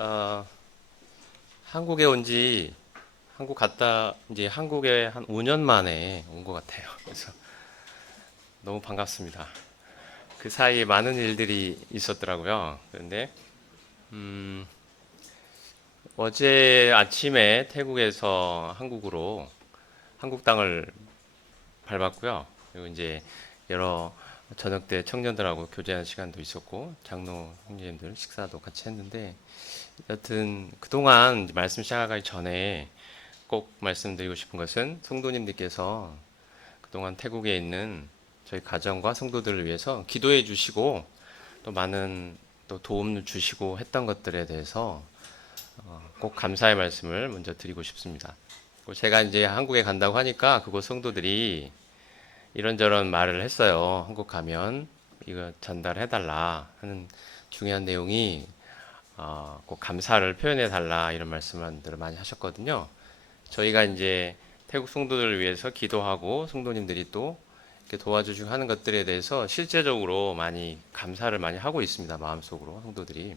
어, 한국에 한국 갔다 이제 한국에 한 5년 만에 온 것 같아요. 그래서 너무 반갑습니다. 그 사이에 많은 일들이 있었더라고요. 그런데 어제 아침에 태국에서 한국 땅을 밟았고요. 그리고 이제 여러 저녁 때 청년들하고 교제하는 시간도 있었고 장로 형제님들 식사도 같이 했는데 여튼 그동안 이제 말씀 시작하기 전에 꼭 말씀드리고 싶은 것은 성도님들께서 그동안 태국에 있는 저희 가정과 성도들을 위해서 기도해 주시고 또 많은 또 도움을 주시고 했던 것들에 대해서 꼭 감사의 말씀을 먼저 드리고 싶습니다. 그리고 제가 이제 한국에 간다고 하니까 그곳 성도들이 이런저런 말을 했어요. 한국 가면 이거 전달해 달라 하는 중요한 내용이 꼭 감사를 표현해 달라 이런 말씀들을 많이 하셨거든요. 저희가 이제 태국 성도들을 위해서 기도하고 성도님들이 또 이렇게 도와주시고 하는 것들에 대해서 실제적으로 많이 감사를 많이 하고 있습니다. 마음속으로 성도들이.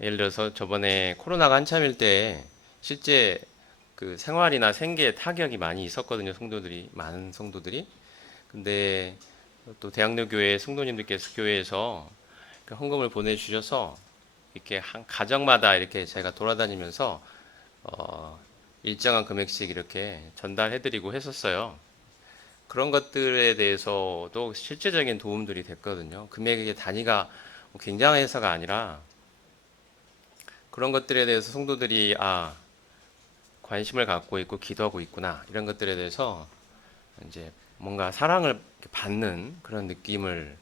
예를 들어서 저번에 코로나가 한참일 때 실제 그 생활이나 생계에 타격이 많이 있었거든요. 많은 성도들이. 근데 또 대학로 교회 성도님들께서 교회에서 그 헌금을 보내주셔서 이렇게 한 가정마다 이렇게 제가 돌아다니면서 어, 일정한 금액씩 이렇게 전달해드리고 했었어요. 그런 것들에 대해서도 실제적인 도움들이 됐거든요. 금액의 단위가 굉장해서가 아니라 그런 것들에 대해서 성도들이 관심을 갖고 있고 기도하고 있구나 이런 것들에 대해서 이제 뭔가 사랑을 받는 그런 느낌을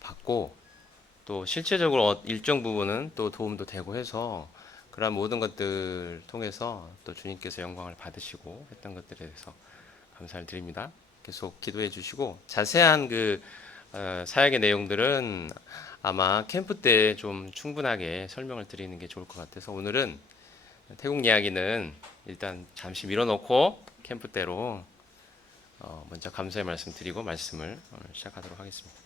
받고 또 실제적으로 일정 부분은 또 도움도 되고 해서 그러한 모든 것들 통해서 또 주님께서 영광을 받으시고 했던 것들에 대해서 감사를 드립니다. 계속 기도해 주시고 자세한 사역의 내용들은 아마 캠프 때 좀 충분하게 설명을 드리는 게 좋을 것 같아서 오늘은 태국 이야기는 일단 잠시 밀어놓고 캠프 때로 먼저 감사의 말씀 드리고 말씀을 시작하도록 하겠습니다.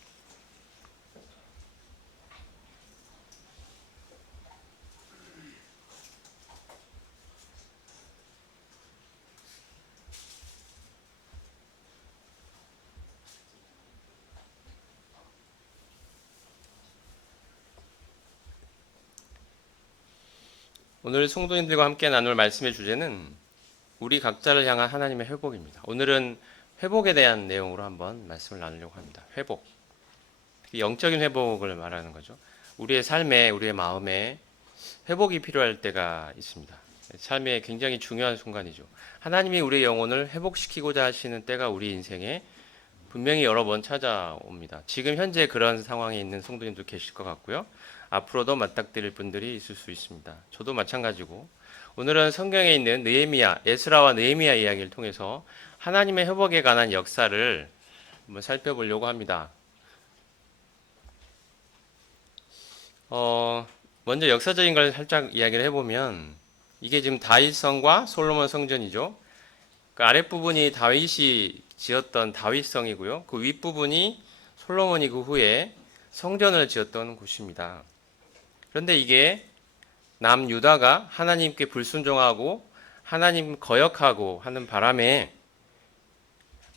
오늘 성도님들과 함께 나눌 말씀의 주제는 우리 각자를 향한 하나님의 회복입니다. 오늘은 회복에 대한 내용으로 한번 말씀을 나누려고 합니다. 회복. 특히 영적인 회복을 말하는 거죠. 우리의 삶에, 우리의 마음에 회복이 필요할 때가 있습니다. 삶의 굉장히 중요한 순간이죠. 하나님이 우리의 영혼을 회복시키고자 하시는 때가 우리 인생에 분명히 여러 번 찾아옵니다. 지금 현재 그런 상황에 있는 성도님도 계실 것 같고요. 앞으로도 맞닥뜨릴 분들이 있을 수 있습니다. 저도 마찬가지고 오늘은 성경에 있는 에스라와 느헤미야 이야기를 통해서 하나님의 회복에 관한 역사를 한번 살펴보려고 합니다. 먼저 역사적인 걸 살짝 이야기를 해보면 이게 지금 다윗성과 솔로몬 성전이죠. 그 아랫부분이 다윗이 지었던 다윗성이고요. 그 윗부분이 솔로몬이 그 후에 성전을 지었던 곳입니다. 그런데 이게 남유다가 하나님께 불순종하고 하나님 거역하고 하는 바람에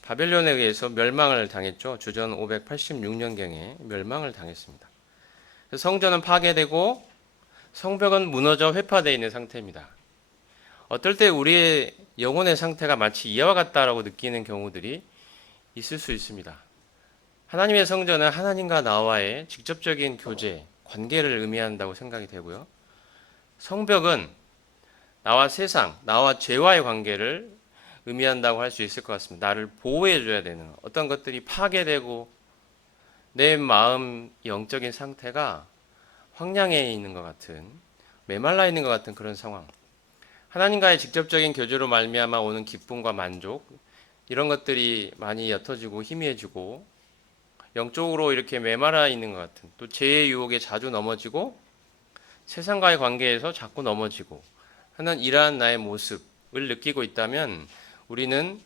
바벨론에 의해서 멸망을 당했죠. 주전 586년경에 멸망을 당했습니다. 성전은 파괴되고 성벽은 무너져 회파되어 있는 상태입니다. 어떨 때 우리의 영혼의 상태가 마치 이와 같다라고 느끼는 경우들이 있을 수 있습니다. 하나님의 성전은 하나님과 나와의 직접적인 교제, 관계를 의미한다고 생각이 되고요. 성벽은 나와 세상, 나와 죄와의 관계를 의미한다고 할 수 있을 것 같습니다. 나를 보호해줘야 되는 어떤 것들이 파괴되고 내 마음 영적인 상태가 황량해 있는 것 같은, 메말라 있는 것 같은 그런 상황. 하나님과의 직접적인 교제로 말미암아 오는 기쁨과 만족 이런 것들이 많이 옅어지고 희미해지고 영적으로 이렇게 메말라 있는 것 같은 또 죄의 유혹에 자주 넘어지고 세상과의 관계에서 자꾸 넘어지고 하는 이러한 나의 모습을 느끼고 있다면 우리는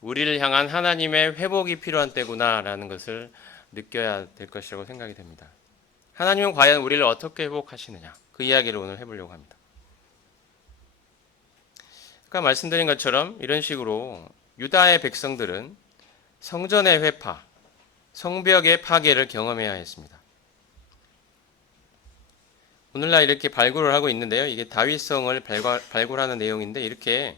우리를 향한 하나님의 회복이 필요한 때구나라는 것을 느껴야 될 것이라고 생각이 됩니다. 하나님은 과연 우리를 어떻게 회복하시느냐? 그 이야기를 오늘 해보려고 합니다. 아까 말씀드린 것처럼 이런 식으로 유다의 백성들은 성전의 회파, 성벽의 파괴를 경험해야 했습니다. 오늘날 이렇게 발굴을 하고 있는데요. 이게 다윗성을 발굴하는 내용인데 이렇게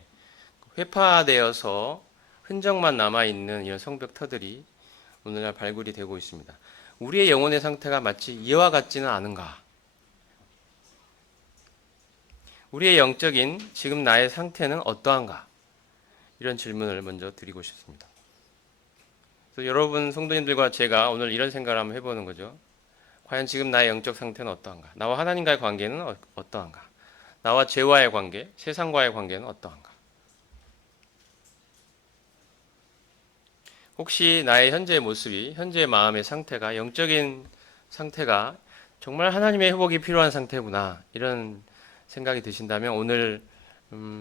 회파되어서 흔적만 남아있는 이런 성벽 터들이 오늘날 발굴이 되고 있습니다. 우리의 영혼의 상태가 마치 이와 같지는 않은가? 우리의 영적인 지금 나의 상태는 어떠한가? 이런 질문을 먼저 드리고 싶습니다. 그래서 여러분 성도님들과 제가 오늘 이런 생각을 한번 해보는 거죠. 과연 지금 나의 영적 상태는 어떠한가? 나와 하나님과의 관계는 어떠한가? 나와 죄와의 관계, 세상과의 관계는 어떠한가? 혹시 나의 현재의 모습이, 현재의 마음의 상태가, 영적인 상태가 정말 하나님의 회복이 필요한 상태구나, 이런 생각이 드신다면 오늘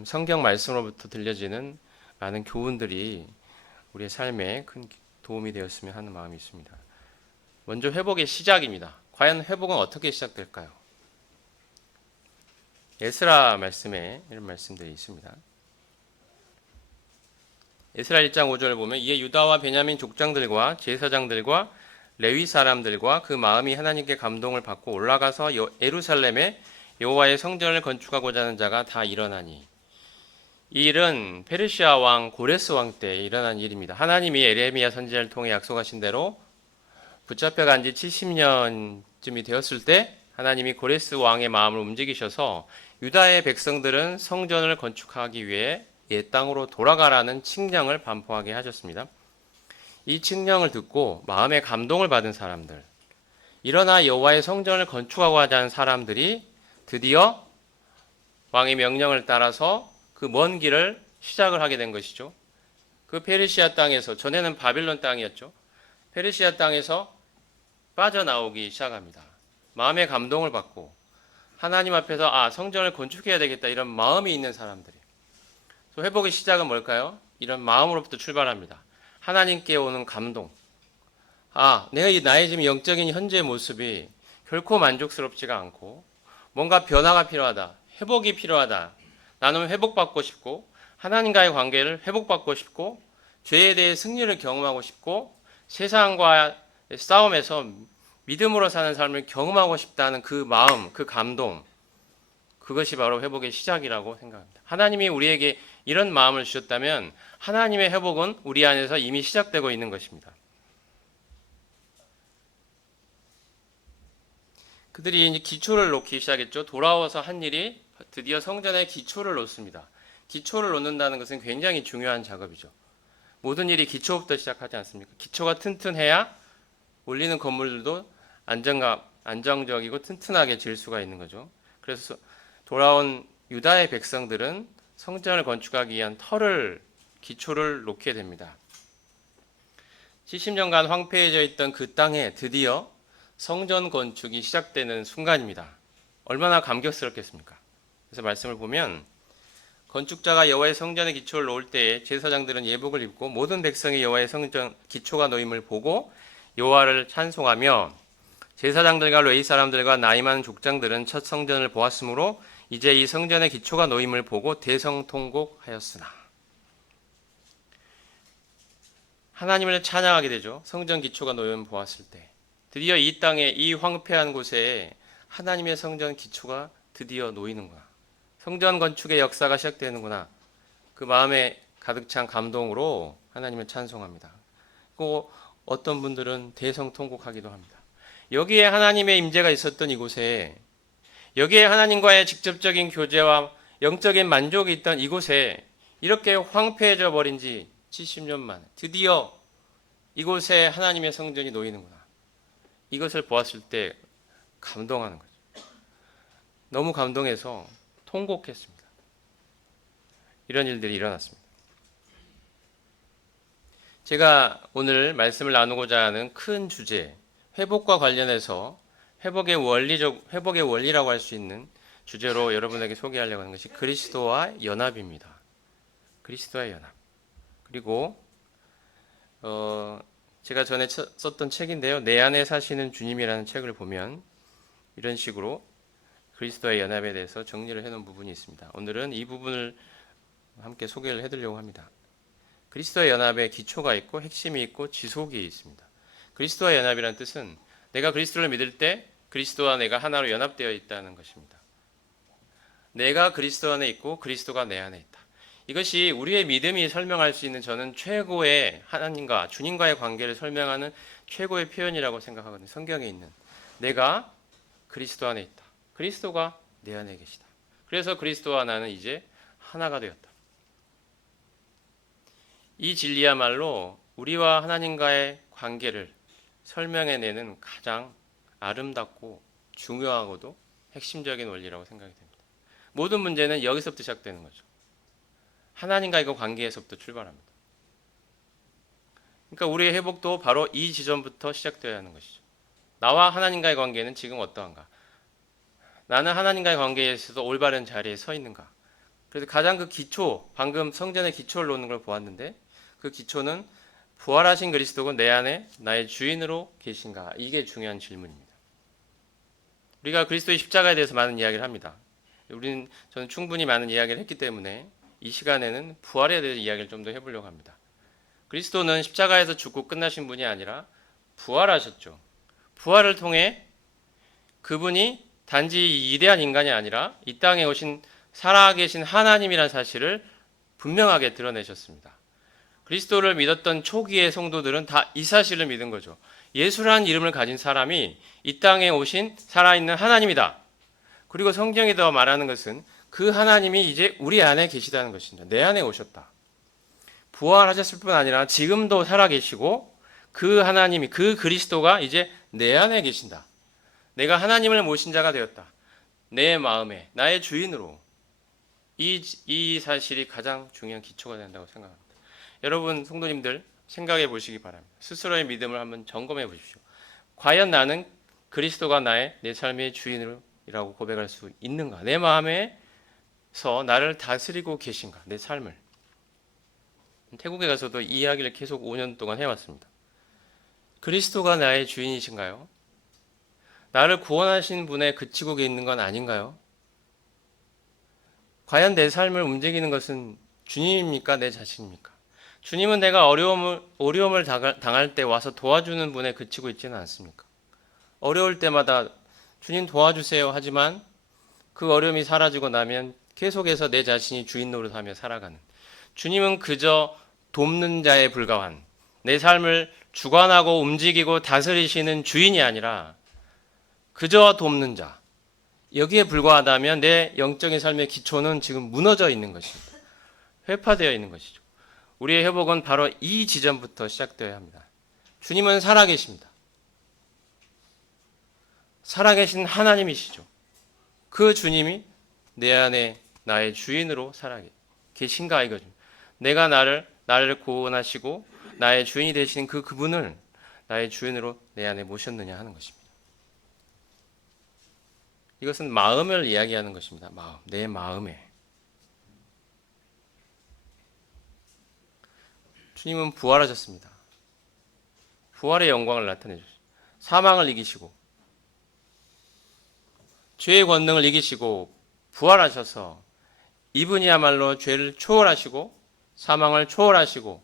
성경 말씀으로부터 들려지는 많은 교훈들이 우리의 삶에 큰 도움이 되었으면 하는 마음이 있습니다. 먼저 회복의 시작입니다. 과연 회복은 어떻게 시작될까요? 에스라 말씀에 이런 말씀들이 있습니다. 에스라 1장 5절을 보면 이에 유다와 베냐민 족장들과 제사장들과 레위 사람들과 그 마음이 하나님께 감동을 받고 올라가서 예루살렘에 여호와의 성전을 건축하고자 하는 자가 다 일어나니, 이 일은 페르시아 왕 고레스 왕 때 일어난 일입니다. 하나님이 예레미야 선지자를 통해 약속하신 대로 붙잡혀 간 지 70년쯤이 되었을 때 하나님이 고레스 왕의 마음을 움직이셔서 유다의 백성들은 성전을 건축하기 위해 옛 땅으로 돌아가라는 칙령을 반포하게 하셨습니다. 이 칙령을 듣고 마음의 감동을 받은 사람들, 일어나 여호와의 성전을 건축하고 하자는 사람들이 드디어 왕의 명령을 따라서 그 먼 길을 시작을 하게 된 것이죠. 그 페르시아 땅에서, 전에는 바빌론 땅이었죠. 페르시아 땅에서 빠져나오기 시작합니다. 마음의 감동을 받고 하나님 앞에서 성전을 건축해야 되겠다, 이런 마음이 있는 사람들이. 회복의 시작은 뭘까요? 이런 마음으로부터 출발합니다. 하나님께 오는 감동. 내가 나의 지금 영적인 현재의 모습이 결코 만족스럽지가 않고 뭔가 변화가 필요하다, 회복이 필요하다. 나는 회복받고 싶고 하나님과의 관계를 회복받고 싶고 죄에 대해 승리를 경험하고 싶고 세상과 싸움에서 믿음으로 사는 삶을 경험하고 싶다는 그 마음, 그 감동, 그것이 바로 회복의 시작이라고 생각합니다. 하나님이 우리에게 이런 마음을 주셨다면 하나님의 회복은 우리 안에서 이미 시작되고 있는 것입니다. 그들이 이제 기초를 놓기 시작했죠. 돌아와서 한 일이 드디어 성전의 기초를 놓습니다. 기초를 놓는다는 것은 굉장히 중요한 작업이죠. 모든 일이 기초부터 시작하지 않습니까? 기초가 튼튼해야 올리는 건물들도 안정적이고 튼튼하게 지을 수가 있는 거죠. 그래서 돌아온 유다의 백성들은 성전을 건축하기 위한 기초를 놓게 됩니다. 70년간 황폐해져 있던 그 땅에 드디어 성전 건축이 시작되는 순간입니다. 얼마나 감격스럽겠습니까? 그래서 말씀을 보면 건축자가 여호와의 성전의 기초를 놓을 때에 제사장들은 예복을 입고 모든 백성이 여호와의 성전 기초가 놓임을 보고 여호와를 찬송하며 제사장들과 레위 사람들과 나이 많은 족장들은 첫 성전을 보았으므로 이제 이 성전의 기초가 놓임을 보고 대성통곡하였으나, 하나님을 찬양하게 되죠. 성전 기초가 놓임을 보았을 때 드디어 이 땅에, 이 황폐한 곳에 하나님의 성전 기초가 드디어 놓이는구나, 성전 건축의 역사가 시작되는구나, 그 마음에 가득 찬 감동으로 하나님을 찬송합니다. 또 어떤 분들은 대성통곡하기도 합니다. 여기에 하나님의 임재가 있었던 이곳에, 여기에 하나님과의 직접적인 교제와 영적인 만족이 있던 이곳에 이렇게 황폐해져 버린 지 70년 만에 드디어 이곳에 하나님의 성전이 놓이는구나, 이것을 보았을 때 감동하는 거죠. 너무 감동해서 통곡했습니다. 이런 일들이 일어났습니다. 제가 오늘 말씀을 나누고자 하는 큰 주제, 회복과 관련해서 회복의 원리라고 할 수 있는 주제로 여러분에게 소개하려고 하는 것이 그리스도와 연합입니다. 그리스도와 연합. 그리고 제가 전에 썼던 책인데요. 내 안에 사시는 주님이라는 책을 보면 이런 식으로 그리스도와의 연합에 대해서 정리를 해놓은 부분이 있습니다. 오늘은 이 부분을 함께 소개를 해드리려고 합니다. 그리스도와의 연합에 기초가 있고 핵심이 있고 지속이 있습니다. 그리스도와의 연합이라는 뜻은 내가 그리스도를 믿을 때 그리스도와 내가 하나로 연합되어 있다는 것입니다. 내가 그리스도 안에 있고 그리스도가 내 안에 있다. 이것이 우리의 믿음이 설명할 수 있는 저는 최고의 하나님과 주님과의 관계를 설명하는 최고의 표현이라고 생각하거든요. 성경에 있는 내가 그리스도 안에 있다. 그리스도가 내 안에 계시다. 그래서 그리스도와 나는 이제 하나가 되었다. 이 진리야말로 우리와 하나님과의 관계를 설명해내는 가장 아름답고 중요하고도 핵심적인 원리라고 생각이 됩니다. 모든 문제는 여기서부터 시작되는 거죠. 하나님과의 그 관계에서부터 출발합니다. 그러니까 우리의 회복도 바로 이 지점부터 시작되어야 하는 것이죠. 나와 하나님과의 관계는 지금 어떠한가? 나는 하나님과의 관계에서도 올바른 자리에 서 있는가? 그래서 가장 그 기초, 방금 성전의 기초를 놓는 걸 보았는데 그 기초는 부활하신 그리스도가 내 안에 나의 주인으로 계신가? 이게 중요한 질문입니다. 우리가 그리스도의 십자가에 대해서 많은 이야기를 합니다. 저는 충분히 많은 이야기를 했기 때문에 이 시간에는 부활에 대해서 이야기를 좀 더 해보려고 합니다. 그리스도는 십자가에서 죽고 끝나신 분이 아니라 부활하셨죠. 부활을 통해 그분이 단지 이대한 인간이 아니라 이 땅에 오신 살아계신 하나님이라는 사실을 분명하게 드러내셨습니다. 그리스도를 믿었던 초기의 성도들은 다 이 사실을 믿은 거죠. 예수라는 이름을 가진 사람이 이 땅에 오신 살아있는 하나님이다. 그리고 성경이 더 말하는 것은 그 하나님이 이제 우리 안에 계시다는 것입니다. 내 안에 오셨다. 부활하셨을 뿐 아니라 지금도 살아계시고 그 하나님이 그 그리스도가 이제 내 안에 계신다. 내가 하나님을 모신 자가 되었다. 내 마음에 나의 주인으로 이 사실이 가장 중요한 기초가 된다고 생각합니다. 여러분 성도님들 생각해 보시기 바랍니다. 스스로의 믿음을 한번 점검해 보십시오. 과연 나는 그리스도가 내 삶의 주인이라고 고백할 수 있는가? 내 마음에서 나를 다스리고 계신가? 내 삶을. 태국에 가서도 이 이야기를 계속 5년 동안 해왔습니다. 그리스도가 나의 주인이신가요? 나를 구원하신 분에 그치고 있는 건 아닌가요? 과연 내 삶을 움직이는 것은 주님입니까? 내 자신입니까? 주님은 내가 어려움을 당할 때 와서 도와주는 분에 그치고 있지는 않습니까? 어려울 때마다 주님 도와주세요 하지만 그 어려움이 사라지고 나면 계속해서 내 자신이 주인 노릇하며 살아가는, 주님은 그저 돕는 자에 불과한, 내 삶을 주관하고 움직이고 다스리시는 주인이 아니라 그저 돕는 자, 여기에 불과하다면 내 영적인 삶의 기초는 지금 무너져 있는 것입니다. 회파되어 있는 것이죠. 우리의 회복은 바로 이 지점부터 시작되어야 합니다. 주님은 살아계십니다. 살아계신 하나님이시죠. 그 주님이 내 안에 나의 주인으로 살아계신가 이거죠. 내가 나를 구원하시고 나의 주인이 되신 그분을 나의 주인으로 내 안에 모셨느냐 하는 것입니다. 이것은 마음을 이야기하는 것입니다. 마음, 내 마음에. 주님은 부활하셨습니다. 부활의 영광을 나타내주셨습니다. 사망을 이기시고 죄의 권능을 이기시고 부활하셔서 이분이야말로 죄를 초월하시고 사망을 초월하시고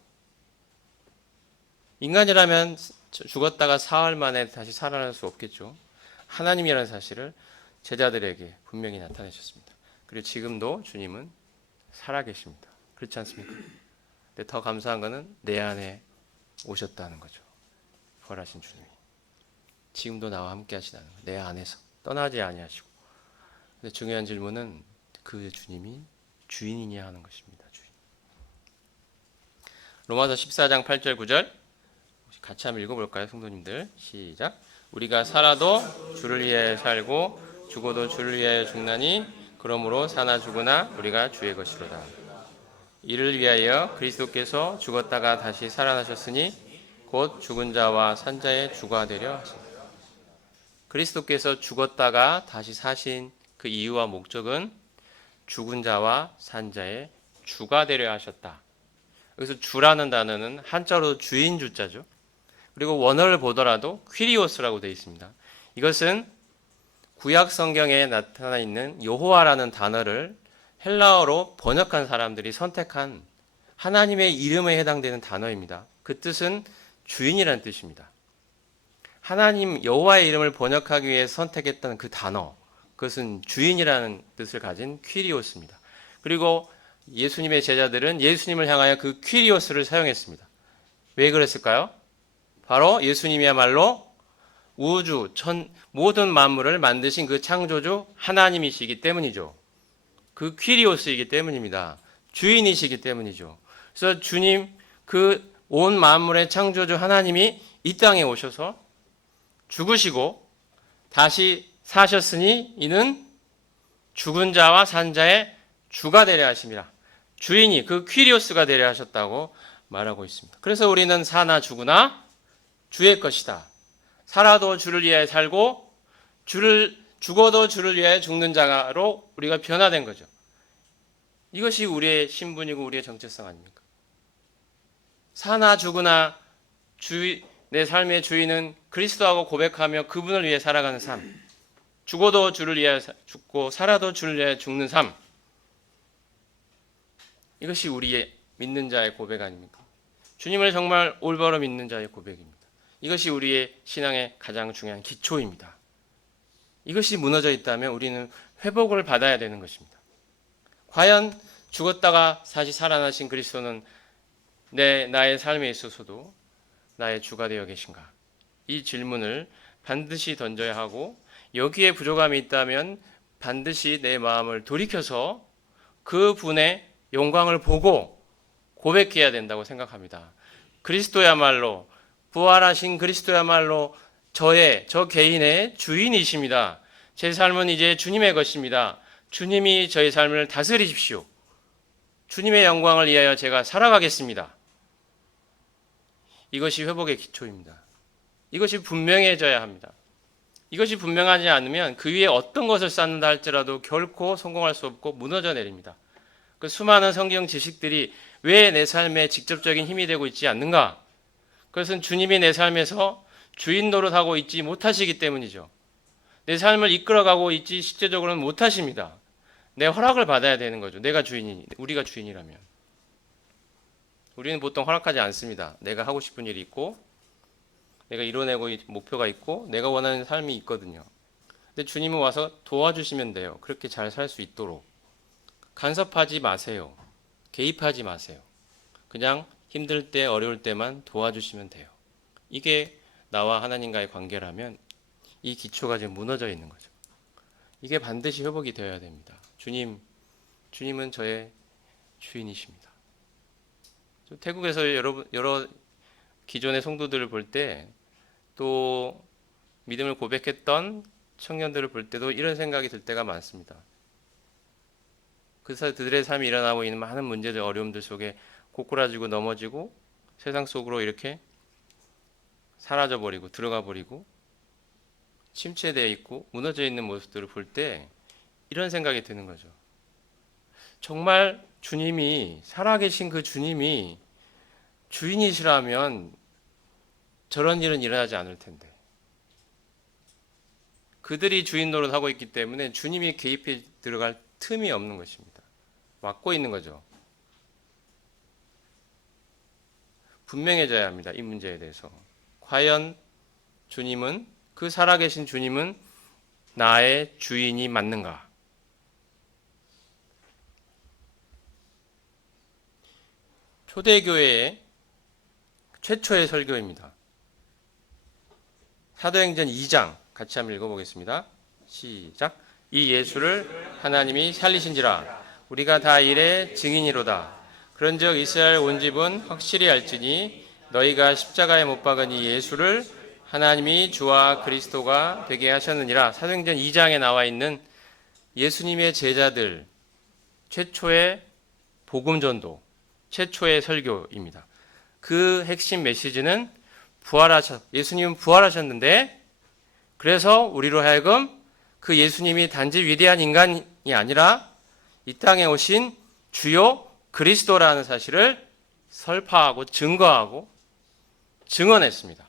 인간이라면 죽었다가 사흘 만에 다시 살아날 수 없겠죠. 하나님이라는 사실을 제자들에게 분명히 나타내셨습니다. 그리고 지금도 주님은 살아계십니다. 그렇지 않습니까? 근데 더 감사한 것은 내 안에 오셨다는 거죠. 부활하신 주님이 지금도 나와 함께 하시다는 거예요. 내 안에서 떠나지 아니하시고. 근데 중요한 질문은 그 주님이 주인이냐 하는 것입니다. 주인. 로마서 14장 8절 9절 같이 한번 읽어볼까요, 성도님들? 시작. 우리가 살아도 주를 위해 살고 죽어도 주를 위하여 죽나니 그러므로 사나 죽으나 우리가 주의 것이로다. 이를 위하여 그리스도께서 죽었다가 다시 살아나셨으니 곧 죽은 자와 산 자의 주가 되려 하십니다. 그리스도께서 죽었다가 다시 사신 그 이유와 목적은 죽은 자와 산 자의 주가 되려 하셨다. 여기서 주라는 단어는 한자로 주인 주자죠. 그리고 원어를 보더라도 퀴리오스라고 되어 있습니다. 이것은 구약 성경에 나타나 있는 여호와라는 단어를 헬라어로 번역한 사람들이 선택한 하나님의 이름에 해당되는 단어입니다. 그 뜻은 주인이라는 뜻입니다. 하나님 여호와의 이름을 번역하기 위해 선택했던 그 단어, 그것은 주인이라는 뜻을 가진 퀴리오스입니다. 그리고 예수님의 제자들은 예수님을 향하여 그 퀴리오스를 사용했습니다. 왜 그랬을까요? 바로 예수님이야말로 우주, 모든 만물을 만드신 그 창조주 하나님이시기 때문이죠. 그 퀴리오스이기 때문입니다. 주인이시기 때문이죠. 그래서 주님, 그 온 만물의 창조주 하나님이 이 땅에 오셔서 죽으시고 다시 사셨으니 이는 죽은 자와 산 자의 주가 되려 하심이라. 주인이 그 퀴리오스가 되려 하셨다고 말하고 있습니다. 그래서 우리는 사나 죽으나 주의 것이다. 살아도 주를 위하여 살고 죽어도 주를 위하여 죽는 자로 우리가 변화된 거죠. 이것이 우리의 신분이고 우리의 정체성 아닙니까? 사나 죽으나 내 삶의 주인은 그리스도하고 고백하며 그분을 위해 살아가는 삶. 죽어도 주를 위하여 죽고 살아도 주를 위하여 죽는 삶. 이것이 우리의 믿는 자의 고백 아닙니까? 주님을 정말 올바로 믿는 자의 고백입니다. 이것이 우리의 신앙의 가장 중요한 기초입니다. 이것이 무너져 있다면 우리는 회복을 받아야 되는 것입니다. 과연 죽었다가 다시 살아나신 그리스도는 나의 삶에 있어서도 나의 주가 되어 계신가? 이 질문을 반드시 던져야 하고 여기에 부족함이 있다면 반드시 내 마음을 돌이켜서 그 분의 영광을 보고 고백해야 된다고 생각합니다. 그리스도야말로 부활하신 그리스도야말로 저 개인의 주인이십니다. 제 삶은 이제 주님의 것입니다. 주님이 저의 삶을 다스리십시오. 주님의 영광을 위하여 제가 살아가겠습니다. 이것이 회복의 기초입니다. 이것이 분명해져야 합니다. 이것이 분명하지 않으면 그 위에 어떤 것을 쌓는다 할지라도 결코 성공할 수 없고 무너져 내립니다. 그 수많은 성경 지식들이 왜 내 삶에 직접적인 힘이 되고 있지 않는가? 그것은 주님이 내 삶에서 주인 노릇하고 있지 못하시기 때문이죠. 내 삶을 이끌어가고 있지 실제적으로는 못하십니다. 내 허락을 받아야 되는 거죠. 우리가 주인이라면. 우리는 보통 허락하지 않습니다. 내가 하고 싶은 일이 있고 내가 이뤄내고 목표가 있고 내가 원하는 삶이 있거든요. 근데 주님은 와서 도와주시면 돼요. 그렇게 잘 살 수 있도록. 간섭하지 마세요. 개입하지 마세요. 그냥 힘들 때 어려울 때만 도와주시면 돼요. 이게 나와 하나님과의 관계라면 이 기초가 지금 무너져 있는 거죠. 이게 반드시 회복이 되어야 됩니다. 주님은 저의 주인이십니다. 태국에서 여러 기존의 성도들을 볼 때 또 믿음을 고백했던 청년들을 볼 때도 이런 생각이 들 때가 많습니다. 그들의 삶이 일어나고 있는 많은 문제들, 어려움들 속에 고꾸라지고 넘어지고 세상 속으로 이렇게 사라져버리고 들어가버리고 침체되어 있고 무너져 있는 모습들을 볼 때 이런 생각이 드는 거죠. 정말 살아계신 그 주님이 주인이시라면 저런 일은 일어나지 않을 텐데. 그들이 주인 노릇하고 있기 때문에 주님이 개입해 들어갈 틈이 없는 것입니다. 막고 있는 거죠. 분명해져야 합니다. 이 문제에 대해서. 과연 그 살아계신 주님은 나의 주인이 맞는가? 초대교회의 최초의 설교입니다. 사도행전 2장 같이 한번 읽어보겠습니다. 시작. 이 예수를 하나님이 살리신지라 우리가 다 이래 증인이로다. 그런즉 이스라엘 온 집은 확실히 알지니 너희가 십자가에 못 박은 이 예수를 하나님이 주와 그리스도가 되게 하셨느니라. 사도행전 2장에 나와 있는 예수님의 제자들 최초의 복음전도, 최초의 설교입니다. 그 핵심 메시지는 예수님은 부활하셨는데 그래서 우리로 하여금 그 예수님이 단지 위대한 인간이 아니라 이 땅에 오신 주요 그리스도라는 사실을 설파하고 증거하고 증언했습니다.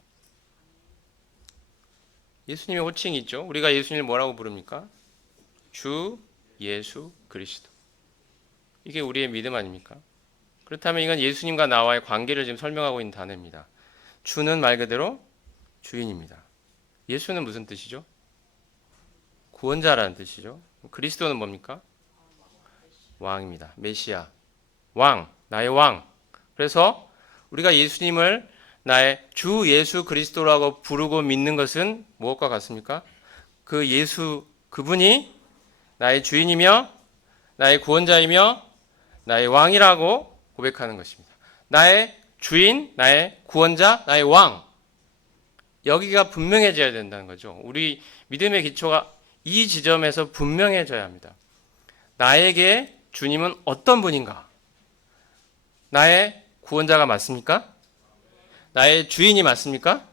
예수님의 호칭이 있죠. 우리가 예수님을 뭐라고 부릅니까? 주 예수 그리스도. 이게 우리의 믿음 아닙니까? 그렇다면 이건 예수님과 나와의 관계를 지금 설명하고 있는 단어입니다. 주는 말 그대로 주인입니다. 예수는 무슨 뜻이죠? 구원자라는 뜻이죠. 그리스도는 뭡니까? 왕입니다. 메시아. 왕, 나의 왕. 그래서 우리가 예수님을 나의 주 예수 그리스도라고 부르고 믿는 것은 무엇과 같습니까? 그 예수, 그분이 나의 주인이며 나의 구원자이며 나의 왕이라고 고백하는 것입니다. 나의 주인, 나의 구원자, 나의 왕. 여기가 분명해져야 된다는 거죠. 우리 믿음의 기초가 이 지점에서 분명해져야 합니다. 나에게 주님은 어떤 분인가? 나의 구원자가 맞습니까? 나의 주인이 맞습니까?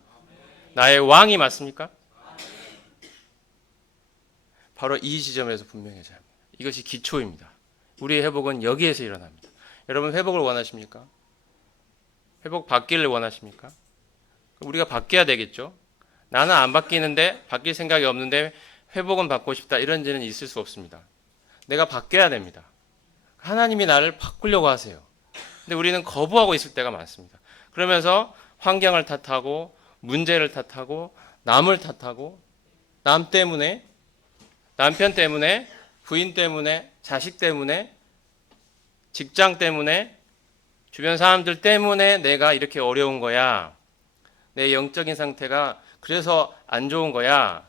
나의 왕이 맞습니까? 바로 이 지점에서 분명해져야 합니다. 이것이 기초입니다. 우리의 회복은 여기에서 일어납니다. 여러분 회복을 원하십니까? 회복 받기를 원하십니까? 우리가 바뀌어야 되겠죠. 나는 안 바뀌는데 바뀔 생각이 없는데 회복은 받고 싶다. 이런 지는 있을 수 없습니다. 내가 바뀌어야 됩니다. 하나님이 나를 바꾸려고 하세요. 근데 우리는 거부하고 있을 때가 많습니다. 그러면서 환경을 탓하고 문제를 탓하고 남을 탓하고 남 때문에 남편 때문에 부인 때문에 자식 때문에 직장 때문에 주변 사람들 때문에 내가 이렇게 어려운 거야. 내 영적인 상태가 그래서 안 좋은 거야.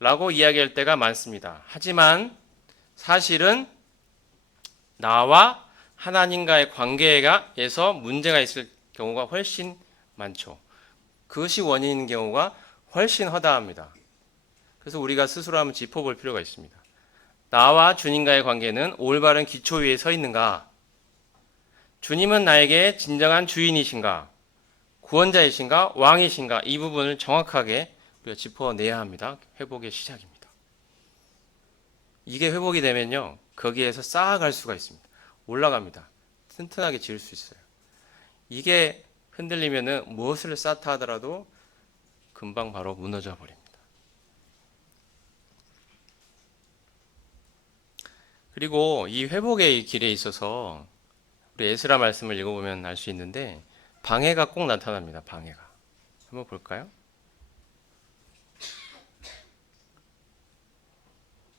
라고 이야기할 때가 많습니다. 하지만 사실은 나와 하나님과의 관계에서 문제가 있을 경우가 훨씬 많죠. 그것이 원인인 경우가 훨씬 허다합니다. 그래서 우리가 스스로 한번 짚어볼 필요가 있습니다. 나와 주님과의 관계는 올바른 기초 위에 서 있는가? 주님은 나에게 진정한 주인이신가? 구원자이신가? 왕이신가? 이 부분을 정확하게 우리가 짚어내야 합니다. 회복의 시작입니다. 이게 회복이 되면요. 거기에서 쌓아갈 수가 있습니다. 올라갑니다. 튼튼하게 지을 수 있어요. 이게 흔들리면은 무엇을 쌓다 하더라도 금방 바로 무너져 버립니다. 그리고 이 회복의 길에 있어서 우리 에스라 말씀을 읽어보면 알 수 있는데 방해가 꼭 나타납니다. 방해가. 한번 볼까요?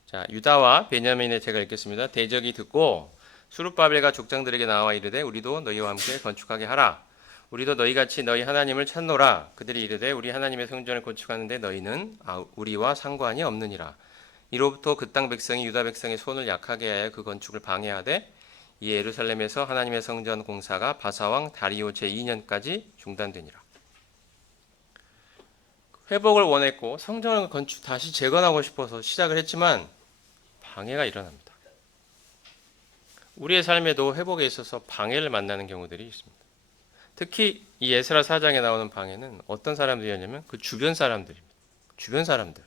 자, 유다와 베냐민의 제가 읽겠습니다. 대적이 듣고 수룹바벨과 족장들에게 나와 이르되 우리도 너희와 함께 건축하게 하라. 우리도 너희같이 너희 하나님을 찾노라. 그들이 이르되 우리 하나님의 성전을 건축하는데 너희는 우리와 상관이 없느니라. 이로부터 그 땅 백성이 유다 백성의 손을 약하게 하여 그 건축을 방해하되 이 예루살렘에서 하나님의 성전 공사가 바사왕 다리오 제2년까지 중단되니라. 회복을 원했고 성전을 건축 다시 재건하고 싶어서 시작을 했지만 방해가 일어납니다. 우리의 삶에도 회복에 있어서 방해를 만나는 경우들이 있습니다. 특히 이 에스라 4장에 나오는 방해는 어떤 사람들이었냐면 그 주변 사람들입니다. 주변 사람들.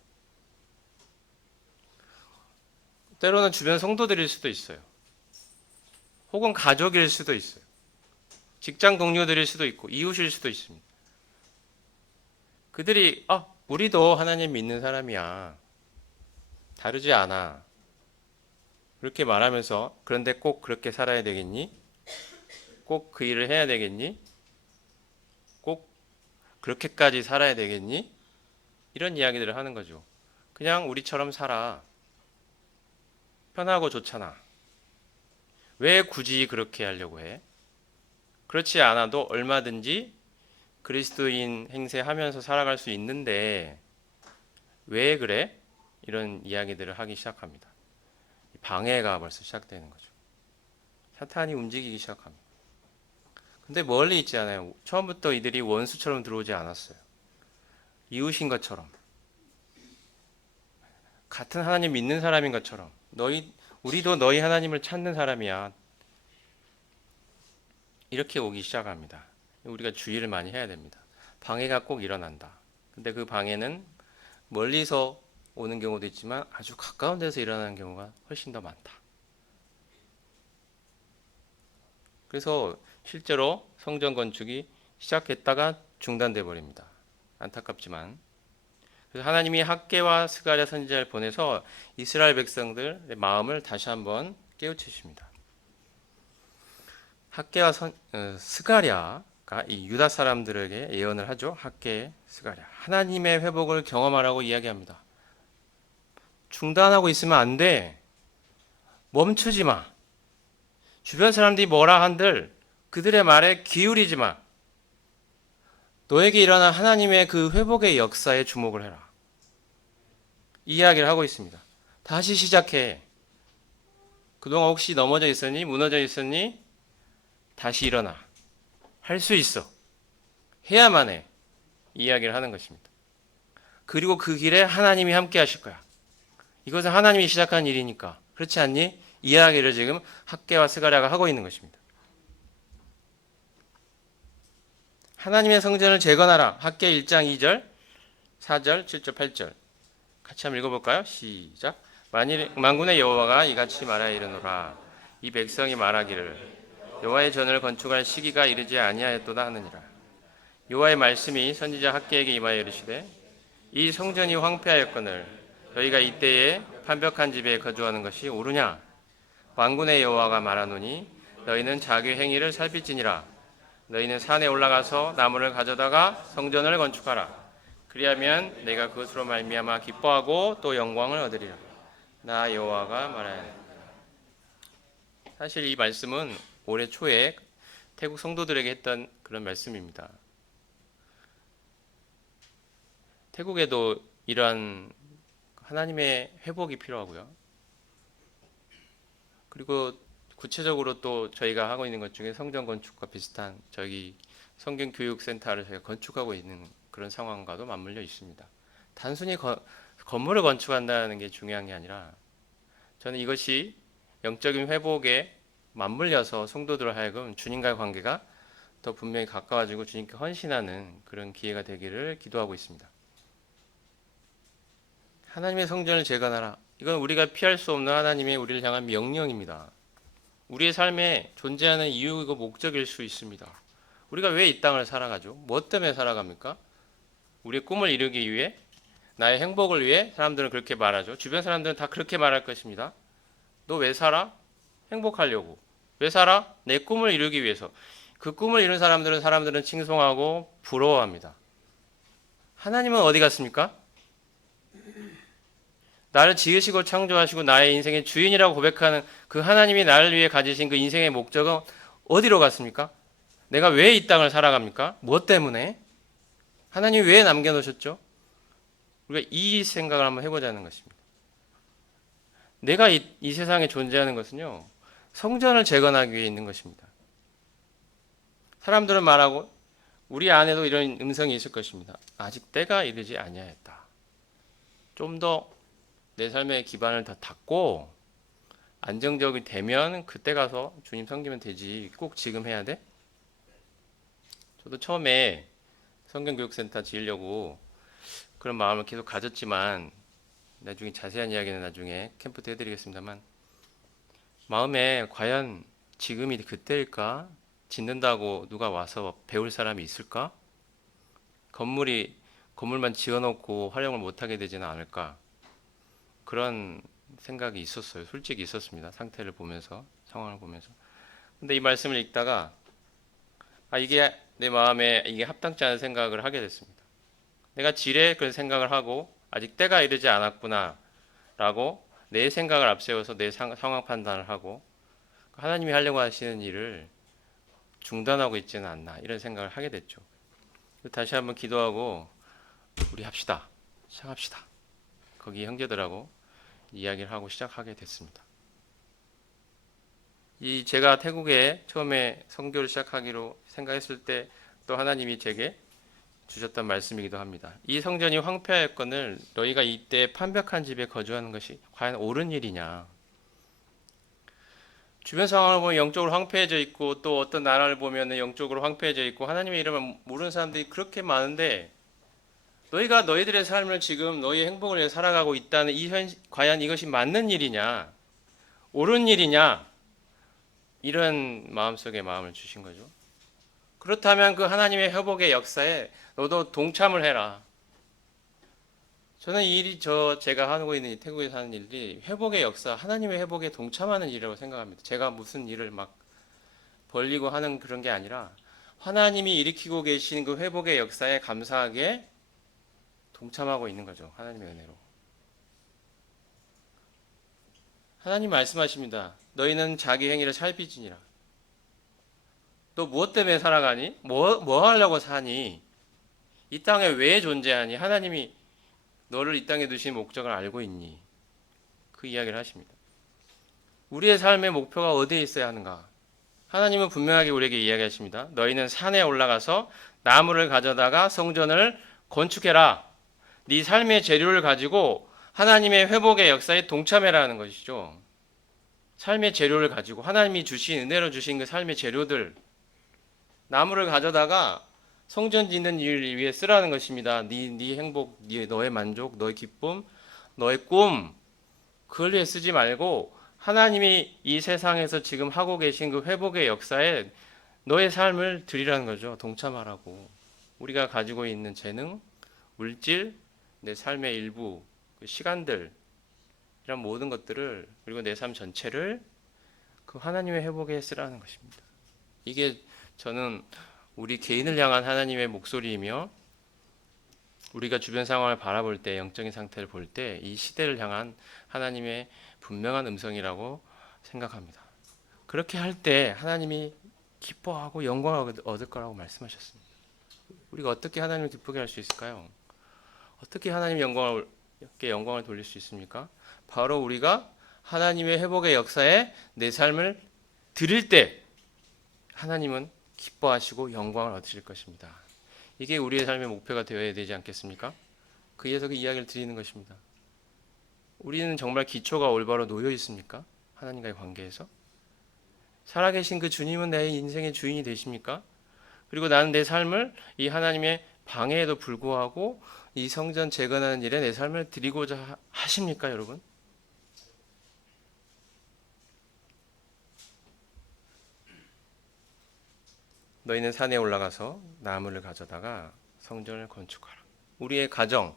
때로는 주변 성도들일 수도 있어요. 혹은 가족일 수도 있어요. 직장 동료들일 수도 있고 이웃일 수도 있습니다. 그들이 우리도 하나님 믿는 사람이야. 다르지 않아. 그렇게 말하면서 그런데 꼭 그렇게 살아야 되겠니? 꼭 그 일을 해야 되겠니? 꼭 그렇게까지 살아야 되겠니? 이런 이야기들을 하는 거죠. 그냥 우리처럼 살아. 편하고 좋잖아. 왜 굳이 그렇게 하려고 해? 그렇지 않아도 얼마든지 그리스도인 행세하면서 살아갈 수 있는데 왜 그래? 이런 이야기들을 하기 시작합니다. 방해가 벌써 시작되는 거죠. 사탄이 움직이기 시작합니다. 근데 멀리 있지 않아요. 처음부터 이들이 원수처럼 들어오지 않았어요. 이웃인 것처럼, 같은 하나님 믿는 사람인 것처럼, 우리도 너희 하나님을 찾는 사람이야. 이렇게 오기 시작합니다. 우리가 주의를 많이 해야 됩니다. 방해가 꼭 일어난다. 근데 그 방해는 멀리서 오는 경우도 있지만 아주 가까운 데서 일어나는 경우가 훨씬 더 많다. 그래서 실제로 성전 건축이 시작했다가 중단돼 버립니다. 안타깝지만. 그래서 하나님이 학개와 스가랴 선지자를 보내서 이스라엘 백성들의 마음을 다시 한번 깨우치십니다. 학개와 스가랴가 이 유다 사람들에게 예언을 하죠. 학개, 스가랴. 하나님의 회복을 경험하라고 이야기합니다. 중단하고 있으면 안 돼. 멈추지 마. 주변 사람들이 뭐라 한들 그들의 말에 기울이지 마. 너에게 일어난 하나님의 그 회복의 역사에 주목을 해라. 이 이야기를 하고 있습니다. 다시 시작해. 그동안 혹시 넘어져 있었니? 무너져 있었니? 다시 일어나. 할 수 있어. 해야만 해. 이 이야기를 하는 것입니다. 그리고 그 길에 하나님이 함께 하실 거야. 이것은 하나님이 시작한 일이니까. 그렇지 않니? 이 이야기를 지금 학개와 스가랴가 하고 있는 것입니다. 하나님의 성전을 재건하라. 학개 1장 2절, 4절, 7절, 8절. 같이 한번 읽어볼까요? 시작. 만일 만군의 여호와가 이같이 말하여 이르노라. 이 백성이 말하기를 여호와의 전을 건축할 시기가 이르지 아니하였도다 하느니라. 여호와의 말씀이 선지자 학개에게 임하여 이르시되 이 성전이 황폐하였거늘 너희가 이때에 판벽한 집에 거주하는 것이 옳으냐? 만군의 여호와가 말하노니 너희는 자기 행위를 살필지니라. 너희는 산에 올라가서 나무를 가져다가 성전을 건축하라. 그리하면 내가 그것으로 말미암아 기뻐하고 또 영광을 얻으리라. 나 여호와가 말하였다. 사실 이 말씀은 올해 초에 태국 성도들에게 했던 그런 말씀입니다. 태국에도 이러한 하나님의 회복이 필요하고요. 그리고 구체적으로 또 저희가 하고 있는 것 중에 성전 건축과 비슷한 저희 성경 교육 센터를 저희가 건축하고 있는 그런 상황과도 맞물려 있습니다. 단순히 건물을 건축한다는 게 중요한 게 아니라 저는 이것이 영적인 회복에 맞물려서 성도들을 하여금 주님과의 관계가 더 분명히 가까워지고 주님께 헌신하는 그런 기회가 되기를 기도하고 있습니다. 하나님의 성전을 재건하라. 이건 우리가 피할 수 없는 하나님의 우리를 향한 명령입니다. 우리의 삶에 존재하는 이유이고 목적일 수 있습니다. 우리가 왜 이 땅을 살아가죠? 뭐 때문에 살아갑니까? 우리의 꿈을 이루기 위해, 나의 행복을 위해 사람들은 그렇게 말하죠. 주변 사람들은 다 그렇게 말할 것입니다. 너 왜 살아? 행복하려고. 왜 살아? 내 꿈을 이루기 위해서. 그 꿈을 이룬 사람들은 칭송하고 부러워합니다. 하나님은 어디 갔습니까? 나를 지으시고 창조하시고 나의 인생의 주인이라고 고백하는 그 하나님이 나를 위해 가지신 그 인생의 목적은 어디로 갔습니까? 내가 왜 이 땅을 살아갑니까? 무엇 때문에? 하나님이 왜 남겨놓으셨죠? 우리가 이 생각을 한번 해보자는 것입니다. 내가 이 세상에 존재하는 것은요, 성전을 재건하기 위해 있는 것입니다. 사람들은 말하고 우리 안에도 이런 음성이 있을 것입니다. 아직 때가 이르지 아니하였다. 좀 더 내 삶의 기반을 더 닦고 안정적이 되면 그때 가서 주님 섬기면 되지. 꼭 지금 해야 돼? 저도 처음에 성경교육센터 지으려고 그런 마음을 계속 가졌지만 나중에 자세한 이야기는 나중에 캠프 때 해드리겠습니다만 마음에 과연 지금이 그때일까? 짓는다고 누가 와서 배울 사람이 있을까? 건물만 지어놓고 활용을 못하게 되지는 않을까? 그런 생각이 있었어요. 솔직히 있었습니다. 상태를 보면서, 상황을 보면서. 근데 이 말씀을 읽다가 이게 내 마음에 이게 합당치 않은 생각을 하게 됐습니다. 내가 지레 그런 생각을 하고 아직 때가 이르지 않았구나 라고 내 생각을 앞세워서 내 상황 판단을 하고 하나님이 하려고 하시는 일을 중단하고 있지는 않나 이런 생각을 하게 됐죠. 다시 한번 기도하고 우리 합시다. 시작합시다. 거기 형제들하고 이야기를 하고 시작하게 됐습니다. 제가 태국에 처음에 선교를 시작하기로 생각했을 때 또 하나님이 제게 주셨던 말씀이기도 합니다. 이 성전이 황폐하였거늘 너희가 이때 판벽한 집에 거주하는 것이 과연 옳은 일이냐. 주변 상황을 보면 영적으로 황폐해져 있고 또 어떤 나라를 보면 영적으로 황폐해져 있고 하나님의 이름을 모르는 사람들이 그렇게 많은데 너희가 너희들의 삶을 지금 너희의 행복을 위해 살아가고 있다는 과연 이것이 맞는 일이냐 옳은 일이냐 이런 마음속에 마음을 주신 거죠. 그렇다면 그 하나님의 회복의 역사에 너도 동참을 해라. 저는 이 일이 제가 하고 있는 이 태국에서 하는 일이 회복의 역사, 하나님의 회복에 동참하는 일이라고 생각합니다. 제가 무슨 일을 막 벌리고 하는 그런 게 아니라 하나님이 일으키고 계신 그 회복의 역사에 감사하게 동참하고 있는 거죠. 하나님의 은혜로. 하나님 말씀하십니다. 너희는 자기 행위를 살피지니라. 너 무엇 때문에 살아가니? 뭐 하려고 사니? 이 땅에 왜 존재하니? 하나님이 너를 이 땅에 두신 목적을 알고 있니? 그 이야기를 하십니다. 우리의 삶의 목표가 어디에 있어야 하는가? 하나님은 분명하게 우리에게 이야기하십니다. 너희는 산에 올라가서 나무를 가져다가 성전을 건축해라. 네 삶의 재료를 가지고 하나님의 회복의 역사에 동참해라는 것이죠. 삶의 재료를 가지고 하나님이 주신 은혜로 주신 그 삶의 재료들, 나무를 가져다가 성전 짓는 일을 위해 쓰라는 것입니다. 네 행복, 너의 만족, 너의 기쁨, 너의 꿈, 그걸 위해 쓰지 말고 하나님이 이 세상에서 지금 하고 계신 그 회복의 역사에 너의 삶을 드리라는 거죠. 동참하라고. 우리가 가지고 있는 재능, 물질, 내 삶의 일부, 그 시간들, 이런 모든 것들을, 그리고 내 삶 전체를 그 하나님의 회복에 쓰라는 것입니다. 이게 저는 우리 개인을 향한 하나님의 목소리이며, 우리가 주변 상황을 바라볼 때, 영적인 상태를 볼 때 이 시대를 향한 하나님의 분명한 음성이라고 생각합니다. 그렇게 할 때 하나님이 기뻐하고 영광을 얻을 거라고 말씀하셨습니다. 우리가 어떻게 하나님을 기쁘게 할 수 있을까요? 어떻게 하나님 영광을 돌릴 수 있습니까? 바로 우리가 하나님의 회복의 역사에 내 삶을 드릴 때 하나님은 기뻐하시고 영광을 얻으실 것입니다. 이게 우리의 삶의 목표가 되어야 되지 않겠습니까? 그래서 그 이야기를 드리는 것입니다. 우리는 정말 기초가 올바로 놓여 있습니까? 하나님과의 관계에서? 살아계신 그 주님은 내 인생의 주인이 되십니까? 그리고 나는 내 삶을 이 하나님의 방해에도 불구하고 이 성전 재건하는 일에 내 삶을 드리고자 하십니까, 여러분? 너희는 산에 올라가서 나무를 가져다가 성전을 건축하라. 우리의 가정,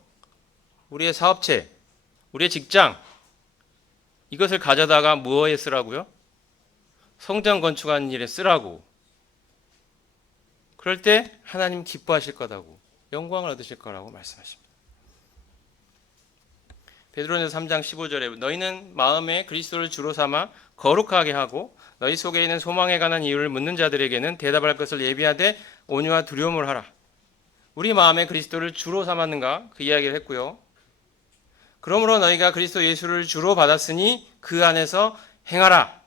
우리의 사업체, 우리의 직장, 이것을 가져다가 무엇에 쓰라고요? 성전 건축하는 일에 쓰라고. 그럴 때 하나님 기뻐하실 거다고, 영광을 얻으실 거라고 말씀하십니다. 베드로전서 3장 15절에 너희는 마음에 그리스도를 주로 삼아 거룩하게 하고 너희 속에 있는 소망에 관한 이유를 묻는 자들에게는 대답할 것을 예비하되 온유와 두려움을 하라. 우리 마음에 그리스도를 주로 삼았는가? 그 이야기를 했고요. 그러므로 너희가 그리스도 예수를 주로 받았으니 그 안에서 행하라.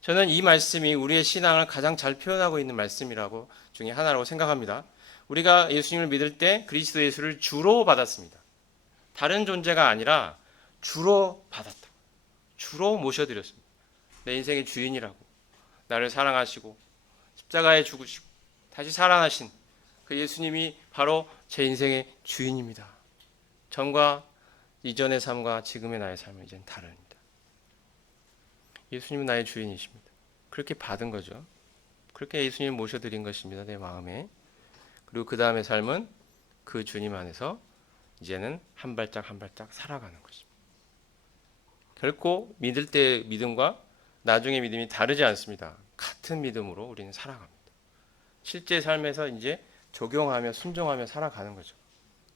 저는 이 말씀이 우리의 신앙을 가장 잘 표현하고 있는 말씀이라고 중에 하나라고 생각합니다. 우리가 예수님을 믿을 때 그리스도 예수를 주로 받았습니다. 다른 존재가 아니라 주로 받았다. 주로 모셔드렸습니다. 내 인생의 주인이라고. 나를 사랑하시고 십자가에 죽으시고 다시 살아나신 그 예수님이 바로 제 인생의 주인입니다. 전과 이전의 삶과 지금의 나의 삶은 이제는 다릅니다. 예수님은 나의 주인이십니다. 그렇게 받은 거죠. 그렇게 예수님을 모셔드린 것입니다. 내 마음에. 그리고 그 다음의 삶은 그 주님 안에서 이제는 한 발짝 한 발짝 살아가는 것입니다. 결코 믿을 때의 믿음과 나중의 믿음이 다르지 않습니다. 같은 믿음으로 우리는 살아갑니다. 실제 삶에서 이제 적용하며 순종하며 살아가는 거죠.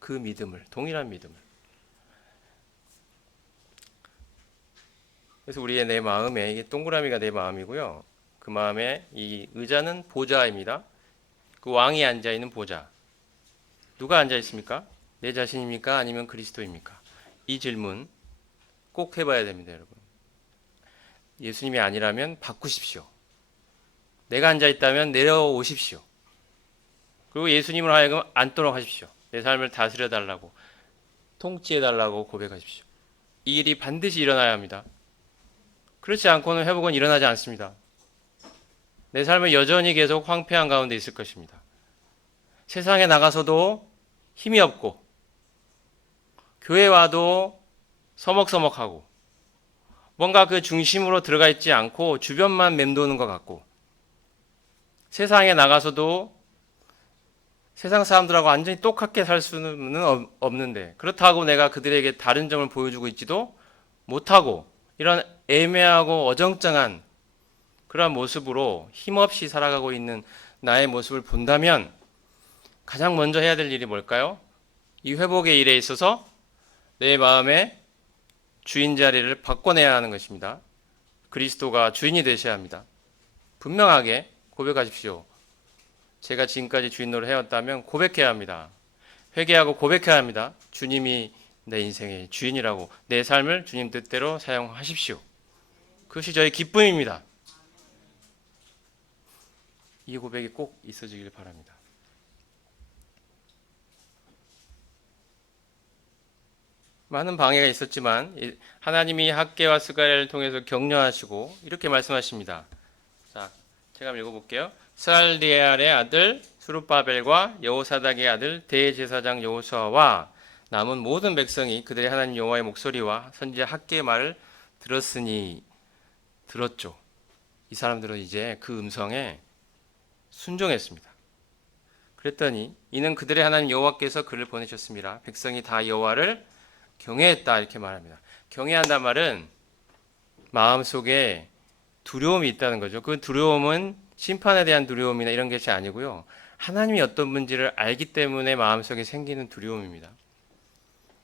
그 믿음을, 동일한 믿음을. 그래서 우리의 내 마음에, 이게 동그라미가 내 마음이고요. 그 마음에 이 의자는 보좌입니다. 그 왕이 앉아 있는 보좌. 누가 앉아 있습니까? 내 자신입니까? 아니면 그리스도입니까? 이 질문 꼭 해봐야 됩니다, 여러분. 예수님이 아니라면 바꾸십시오. 내가 앉아 있다면 내려오십시오. 그리고 예수님을 하여금 앉도록 하십시오. 내 삶을 다스려 달라고, 통치해 달라고 고백하십시오. 이 일이 반드시 일어나야 합니다. 그렇지 않고는 회복은 일어나지 않습니다. 내 삶은 여전히 계속 황폐한 가운데 있을 것입니다. 세상에 나가서도 힘이 없고 교회 와도 서먹서먹하고 뭔가 그 중심으로 들어가 있지 않고 주변만 맴도는 것 같고 세상에 나가서도 세상 사람들하고 완전히 똑같게 살 수는 없는데 그렇다고 내가 그들에게 다른 점을 보여주고 있지도 못하고 이런 애매하고 어정쩡한 그러한 모습으로 힘없이 살아가고 있는 나의 모습을 본다면 가장 먼저 해야 될 일이 뭘까요? 이 회복의 일에 있어서 내 마음의 주인 자리를 바꿔내야 하는 것입니다. 그리스도가 주인이 되셔야 합니다. 분명하게 고백하십시오. 제가 지금까지 주인 노릇 해왔다면 고백해야 합니다. 회개하고 고백해야 합니다. 주님이 내 인생의 주인이라고 내 삶을 주님 뜻대로 사용하십시오. 그것이 저의 기쁨입니다. 이 고백이 꼭 있어지길 바랍니다. 많은 방해가 있었지만 하나님이 학개와 스가랴를 통해서 격려하시고 이렇게 말씀하십니다. 자, 제가 한번 읽어볼게요. 스알디엘의 아들 수룹바벨과 여호사닥의 아들 대제사장 여호수아와 남은 모든 백성이 그들의 하나님 여호와의 목소리와 선지자 학개의 말을 들었죠. 이 사람들은 이제 그 음성에 순종했습니다. 그랬더니 이는 그들의 하나님 여호와께서 그를 보내셨습니다. 백성이 다 여호와를 경외했다 이렇게 말합니다. 경외한다는 말은 마음속에 두려움이 있다는 거죠. 그 두려움은 심판에 대한 두려움이나 이런 것이 아니고요. 하나님이 어떤 분인지를 알기 때문에 마음속에 생기는 두려움입니다.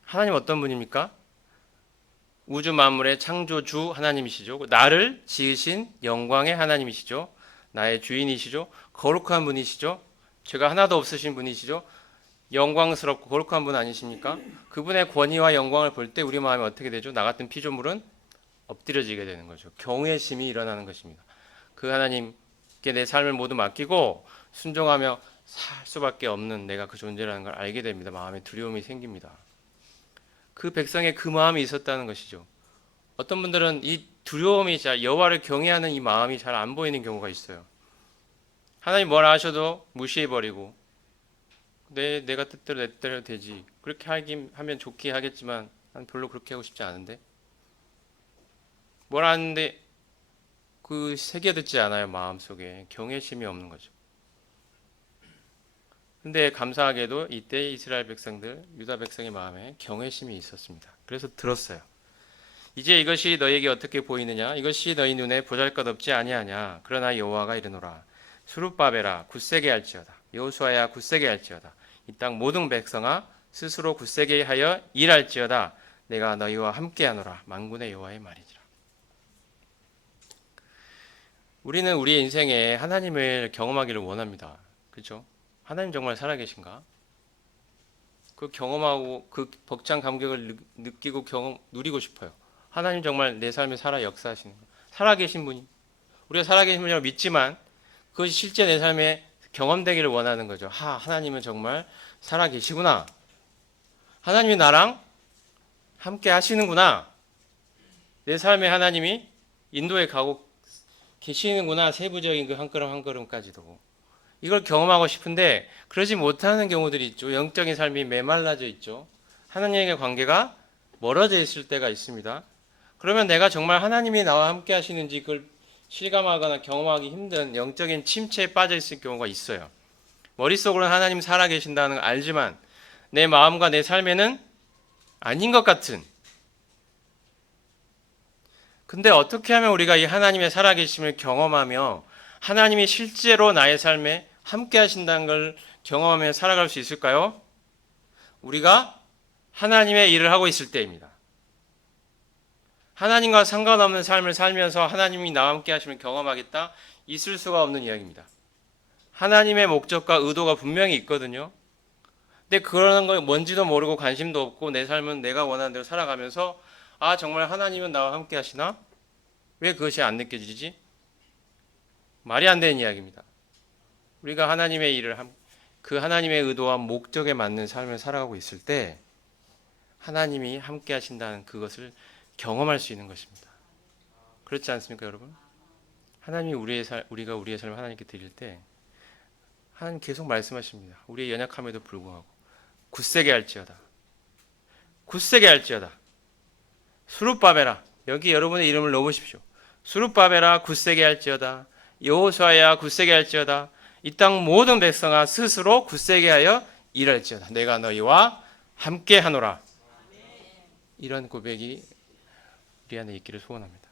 하나님 어떤 분입니까? 우주 만물의 창조주 하나님이시죠. 나를 지으신 영광의 하나님이시죠. 나의 주인이시죠. 거룩한 분이시죠. 죄가 하나도 없으신 분이시죠. 영광스럽고 거룩한 분 아니십니까? 그분의 권위와 영광을 볼 때 우리 마음이 어떻게 되죠? 나 같은 피조물은 엎드려지게 되는 거죠. 경외심이 일어나는 것입니다. 그 하나님께 내 삶을 모두 맡기고 순종하며 살 수밖에 없는 내가 그 존재라는 걸 알게 됩니다. 마음에 두려움이 생깁니다. 그 백성의 그 마음이 있었다는 것이죠. 어떤 분들은 이 두려움이 여호와를 경외하는 이 마음이 잘 안 보이는 경우가 있어요. 하나님 뭘 하셔도 무시해버리고 내가 뜻대로 내 뜻대로 되지. 그렇게 하면 좋게 하겠지만 난 별로 그렇게 하고 싶지 않은데. 뭘 하는데 그 새겨듣지 않아요. 마음속에 경외심이 없는 거죠. 근데 감사하게도 이때 이스라엘 백성들, 유다 백성의 마음에 경외심이 있었습니다. 그래서 들었어요. 이제 이것이 너에게 어떻게 보이느냐? 이것이 너희 눈에 보잘것없지 아니하냐? 그러나 여호와가 이르노라. 수룹바벨아 굳세게 할지어다. 여호수아야 굳세게 할지어다. 이 땅 모든 백성아 스스로 굳세게 하여 일할지어다. 내가 너희와 함께하노라. 만군의 여호와의 말이니라. 우리는 우리의 인생에 하나님을 경험하기를 원합니다. 그렇죠? 하나님 정말 살아계신가? 그 경험하고 그 벅찬 감격을 느끼고 누리고 싶어요. 하나님 정말 내 삶에 살아 역사하시는 거. 살아계신 분이 우리가 살아계신 분이라고 믿지만 그것이 실제 내 삶에 경험되기를 원하는 거죠. 하나님은 정말 살아계시구나. 하나님이 나랑 함께 하시는구나. 내 삶에 하나님이 인도에 가고 계시는구나. 세부적인 그 한 걸음 한 걸음까지도. 이걸 경험하고 싶은데 그러지 못하는 경우들이 있죠. 영적인 삶이 메말라져 있죠. 하나님의 관계가 멀어져 있을 때가 있습니다. 그러면 내가 정말 하나님이 나와 함께 하시는지 그걸 실감하거나 경험하기 힘든 영적인 침체에 빠져 있을 경우가 있어요. 머릿속으로는 하나님 살아계신다는 걸 알지만 내 마음과 내 삶에는 아닌 것 같은. 근데 어떻게 하면 우리가 이 하나님의 살아계심을 경험하며 하나님이 실제로 나의 삶에 함께 하신다는 걸 경험하며 살아갈 수 있을까요? 우리가 하나님의 일을 하고 있을 때입니다. 하나님과 상관없는 삶을 살면서 하나님이 나와 함께 하심을 경험하겠다? 있을 수가 없는 이야기입니다. 하나님의 목적과 의도가 분명히 있거든요. 근데 그러는 거 뭔지도 모르고 관심도 없고 내 삶은 내가 원하는 대로 살아가면서 정말 하나님은 나와 함께 하시나? 왜 그것이 안 느껴지지? 말이 안 되는 이야기입니다. 우리가 하나님의 일을 그 하나님의 의도와 목적에 맞는 삶을 살아가고 있을 때 하나님이 함께 하신다는 그것을 경험할 수 있는 것입니다. 그렇지 않습니까, 여러분? 하나님이 우리가 우리의 삶을 하나님께 드릴 때 하나님 계속 말씀하십니다. 우리의 연약함에도 불구하고 굳세게 할지어다. 굳세게 할지어다. 수룹바벨아, 여기 여러분의 이름을 넣으십시오. 수룹바벨아 굳세게 할지어다. 여호수아야 굳세게 할지어다. 이 땅 모든 백성아 스스로 굳세게 하여 일할지어다. 내가 너희와 함께 하노라. 이런 고백이 우리 안에 있기를 소원합니다.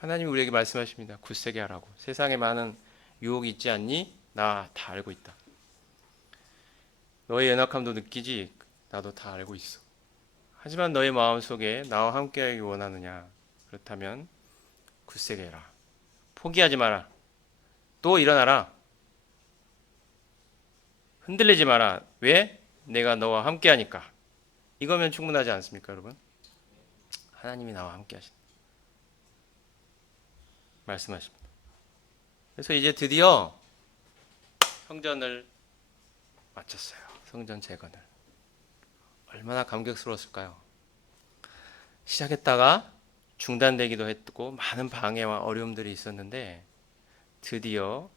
하나님이 우리에게 말씀하십니다. 굳세게 하라고. 세상에 많은 유혹이 있지 않니? 나 다 알고 있다. 너의 연약함도 느끼지? 나도 다 알고 있어. 하지만 너의 마음속에 나와 함께하기 원하느냐? 그렇다면 굳세게 해라. 포기하지 마라. 또 일어나라. 흔들리지 마라. 왜? 내가 너와 함께하니까. 이거면 충분하지 않습니까, 여러분? 하나님이 나와 함께하신다. 말씀하십니다. 그래서 이제 드디어 성전을 마쳤어요. 성전 재건을. 얼마나 감격스러웠을까요? 시작했다가 중단되기도 했고 많은 방해와 어려움들이 있었는데 드디어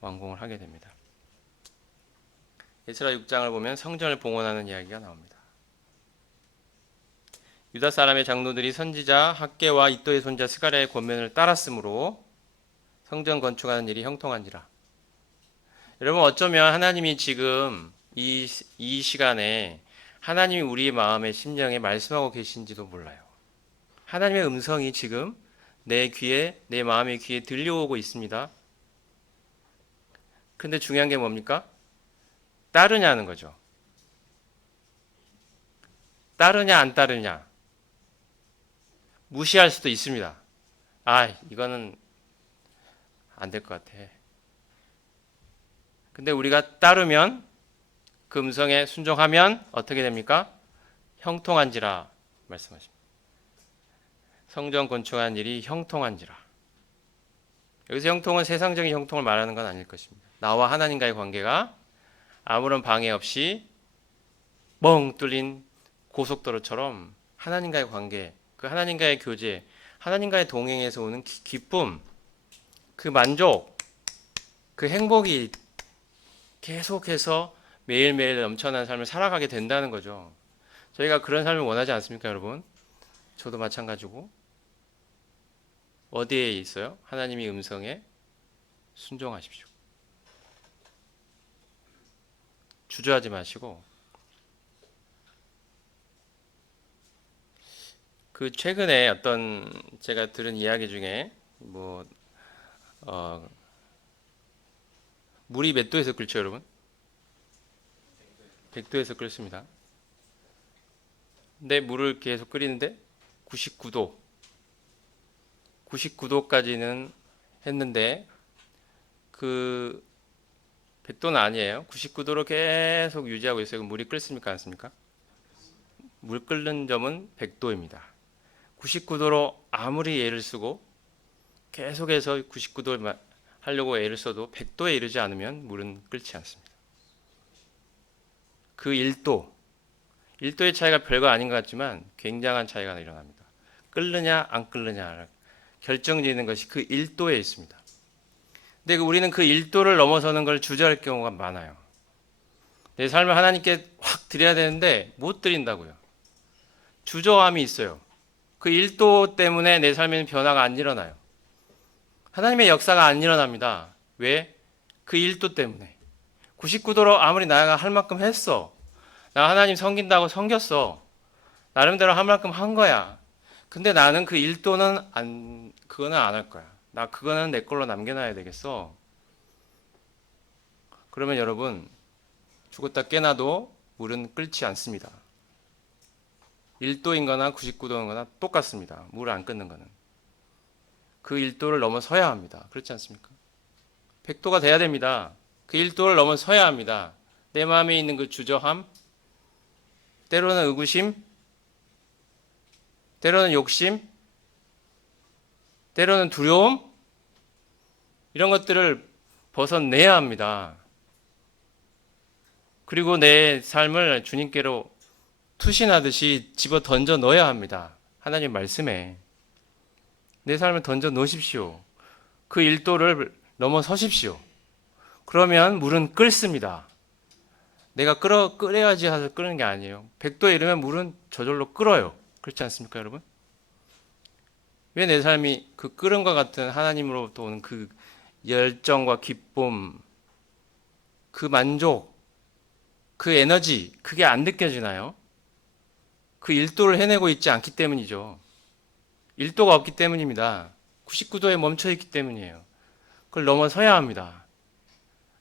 완공을 하게 됩니다. 에스라 6장을 보면 성전을 봉헌하는 이야기가 나옵니다. 유다 사람의 장로들이 선지자 학개와 이도의 손자 스가랴의 권면을 따랐으므로 성전 건축하는 일이 형통한지라. 여러분 어쩌면 하나님이 지금 이 시간에 하나님이 우리의 마음의 심령에 말씀하고 계신지도 몰라요. 하나님의 음성이 지금 내 귀에, 내 마음의 귀에 들려오고 있습니다. 근데 중요한 게 뭡니까? 따르냐는 거죠. 따르냐 안 따르냐. 무시할 수도 있습니다. 아, 이거는 안 될 것 같아. 근데 우리가 따르면 그 음성에 순종하면 어떻게 됩니까? 형통한지라 말씀하십니다. 성전 건축한 일이 형통한지라. 여기서 형통은 세상적인 형통을 말하는 건 아닐 것입니다. 나와 하나님과의 관계가 아무런 방해 없이 멍 뚫린 고속도로처럼 하나님과의 관계, 그 하나님과의 교제, 하나님과의 동행에서 오는 기쁨, 그 만족, 그 행복이 계속해서 매일매일 넘쳐나는 삶을 살아가게 된다는 거죠. 저희가 그런 삶을 원하지 않습니까, 여러분? 저도 마찬가지고. 어디에 있어요? 하나님의 음성에 순종하십시오. 주저하지 마시고. 그 최근에 어떤 제가 들은 이야기 중에 물이 몇 도에서 끓죠, 여러분? 100도에서 끓습니다. 근데 물을 계속 끓이는데 99도. 99도까지는 했는데 그 100도는 아니에요. 99도로 계속 유지하고 있어요. 그럼 물이 끓습니까? 않습니까? 물 끓는 점은 100도입니다. 99도로 아무리 애를 쓰고 계속해서 99도를 하려고 애를 써도 100도에 이르지 않으면 물은 끓지 않습니다. 그 1도의 차이가 별거 아닌 것 같지만 굉장한 차이가 일어납니다. 끓느냐 안 끓느냐 결정지는 것이 그 1도에 있습니다. 근데 우리는 그 1도를 넘어서는 걸 주저할 경우가 많아요. 내 삶을 하나님께 확 드려야 되는데 못 드린다고요. 주저함이 있어요. 그 1도 때문에 내 삶에는 변화가 안 일어나요. 하나님의 역사가 안 일어납니다. 왜? 그 1도 때문에. 99도로 아무리 나가 할 만큼 했어. 나 하나님 섬긴다고 섬겼어. 나름대로 할 만큼 한 거야. 근데 나는 그 1도는 그거는 안 할 거야. 나 그거는 내 걸로 남겨놔야 되겠어. 그러면 여러분, 죽었다 깨나도 물은 끓지 않습니다. 1도인 거나 99도인 거나 똑같습니다. 물을 안 끓는 거는. 그 1도를 넘어서야 합니다. 그렇지 않습니까? 100도가 돼야 됩니다. 그 1도를 넘어서야 합니다. 내 마음에 있는 그 주저함, 때로는 의구심, 때로는 욕심, 때로는 두려움, 이런 것들을 벗어내야 합니다. 그리고 내 삶을 주님께로 투신하듯이 집어 던져 넣어야 합니다. 하나님 말씀에. 내 삶을 던져 놓으십시오. 그 1도를 넘어서십시오. 그러면 물은 끓습니다. 내가 끓여야지 해서 끓는 게 아니에요. 100도에 이르면 물은 저절로 끓어요. 그렇지 않습니까, 여러분? 왜 내 삶이 그 끓음과 같은 하나님으로부터 오는 그 열정과 기쁨, 그 만족, 그 에너지, 그게 안 느껴지나요? 그 1도를 해내고 있지 않기 때문이죠. 1도가 없기 때문입니다. 99도에 멈춰 있기 때문이에요. 그걸 넘어서야 합니다.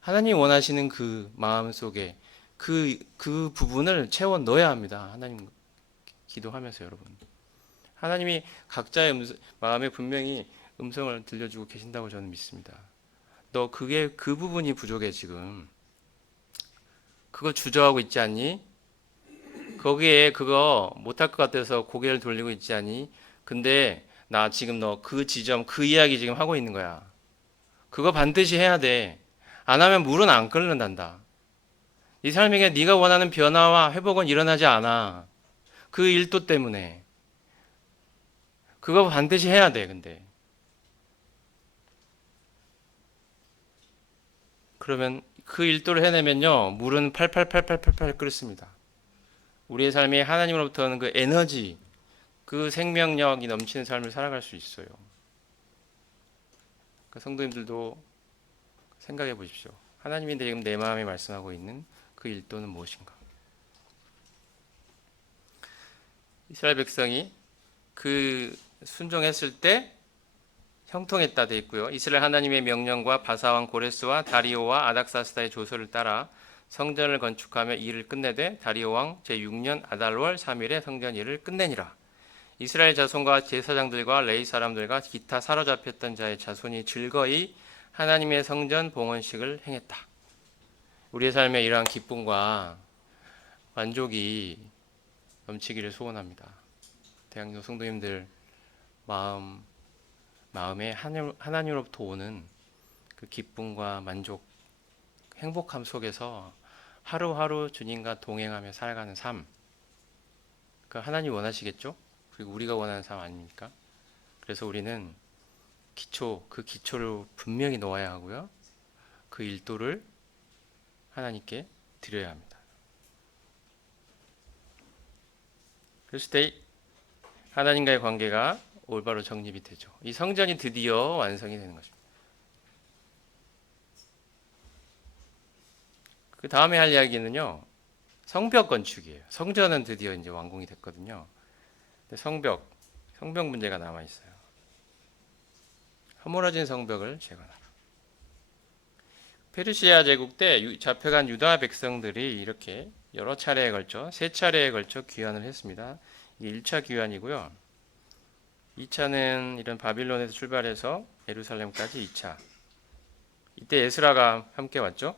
하나님 원하시는 그 마음 속에 그 부분을 채워 넣어야 합니다. 하나님 기도하면서 여러분. 하나님이 각자의 마음에 분명히 음성을 들려주고 계신다고 저는 믿습니다. 너 그 부분이 부족해 지금. 그거 주저하고 있지 않니? 거기에 그거 못할 것 같아서 고개를 돌리고 있지 않니? 근데 나 지금 너 그 지점 그 이야기 지금 하고 있는 거야. 그거 반드시 해야 돼. 안 하면 물은 안 끓는단다. 네 삶에게 네가 원하는 변화와 회복은 일어나지 않아. 그 일도 때문에. 그거 반드시 해야 돼, 근데. 그러면 그 일도를 해내면요, 물은 팔팔팔팔팔팔 끓습니다. 우리의 삶이 하나님으로부터는 그 에너지, 그 생명력이 넘치는 삶을 살아갈 수 있어요. 그 성도님들도 생각해 보십시오. 하나님이 지금 내 마음에 말씀하고 있는 그 일도는 무엇인가? 이스라엘 백성이 그 순종했을 때 형통했다 돼 있고요. 이스라엘 하나님의 명령과 바사왕 고레스와 다리오와 아닥사스다의 조서를 따라 성전을 건축하며 일을 끝내되 다리오 왕 제6년 아달월 3일에 성전 일을 끝내니라. 이스라엘 자손과 제사장들과 레위 사람들과 기타 사로잡혔던 자의 자손이 즐거이 하나님의 성전 봉헌식을 행했다. 우리의 삶에 이러한 기쁨과 만족이 넘치기를 소원합니다. 대학로 성도님들 마음에 하나님으로부터 오는 그 기쁨과 만족, 행복함 속에서 하루하루 주님과 동행하며 살아가는 삶, 그 하나님 원하시겠죠? 그리고 우리가 원하는 삶 아닙니까? 그래서 우리는 그 기초를 분명히 놓아야 하고요. 그 일도를 하나님께 드려야 합니다. 그랬을 때 하나님과의 관계가 올바로 정립이 되죠. 이 성전이 드디어 완성이 되는 것입니다. 그 다음에 할 이야기는요, 성벽 건축이에요. 성전은 드디어 이제 완공이 됐거든요. 근데 성벽 문제가 남아 있어요. 허물어진 성벽을 재건하라. 페르시아 제국 때 잡혀간 유다 백성들이 이렇게 여러 차례에 걸쳐, 세 차례에 걸쳐 귀환을 했습니다. 이게 1차 귀환이고요. 2차는 이런 바빌론에서 출발해서 예루살렘까지 2차. 이때 에스라가 함께 왔죠.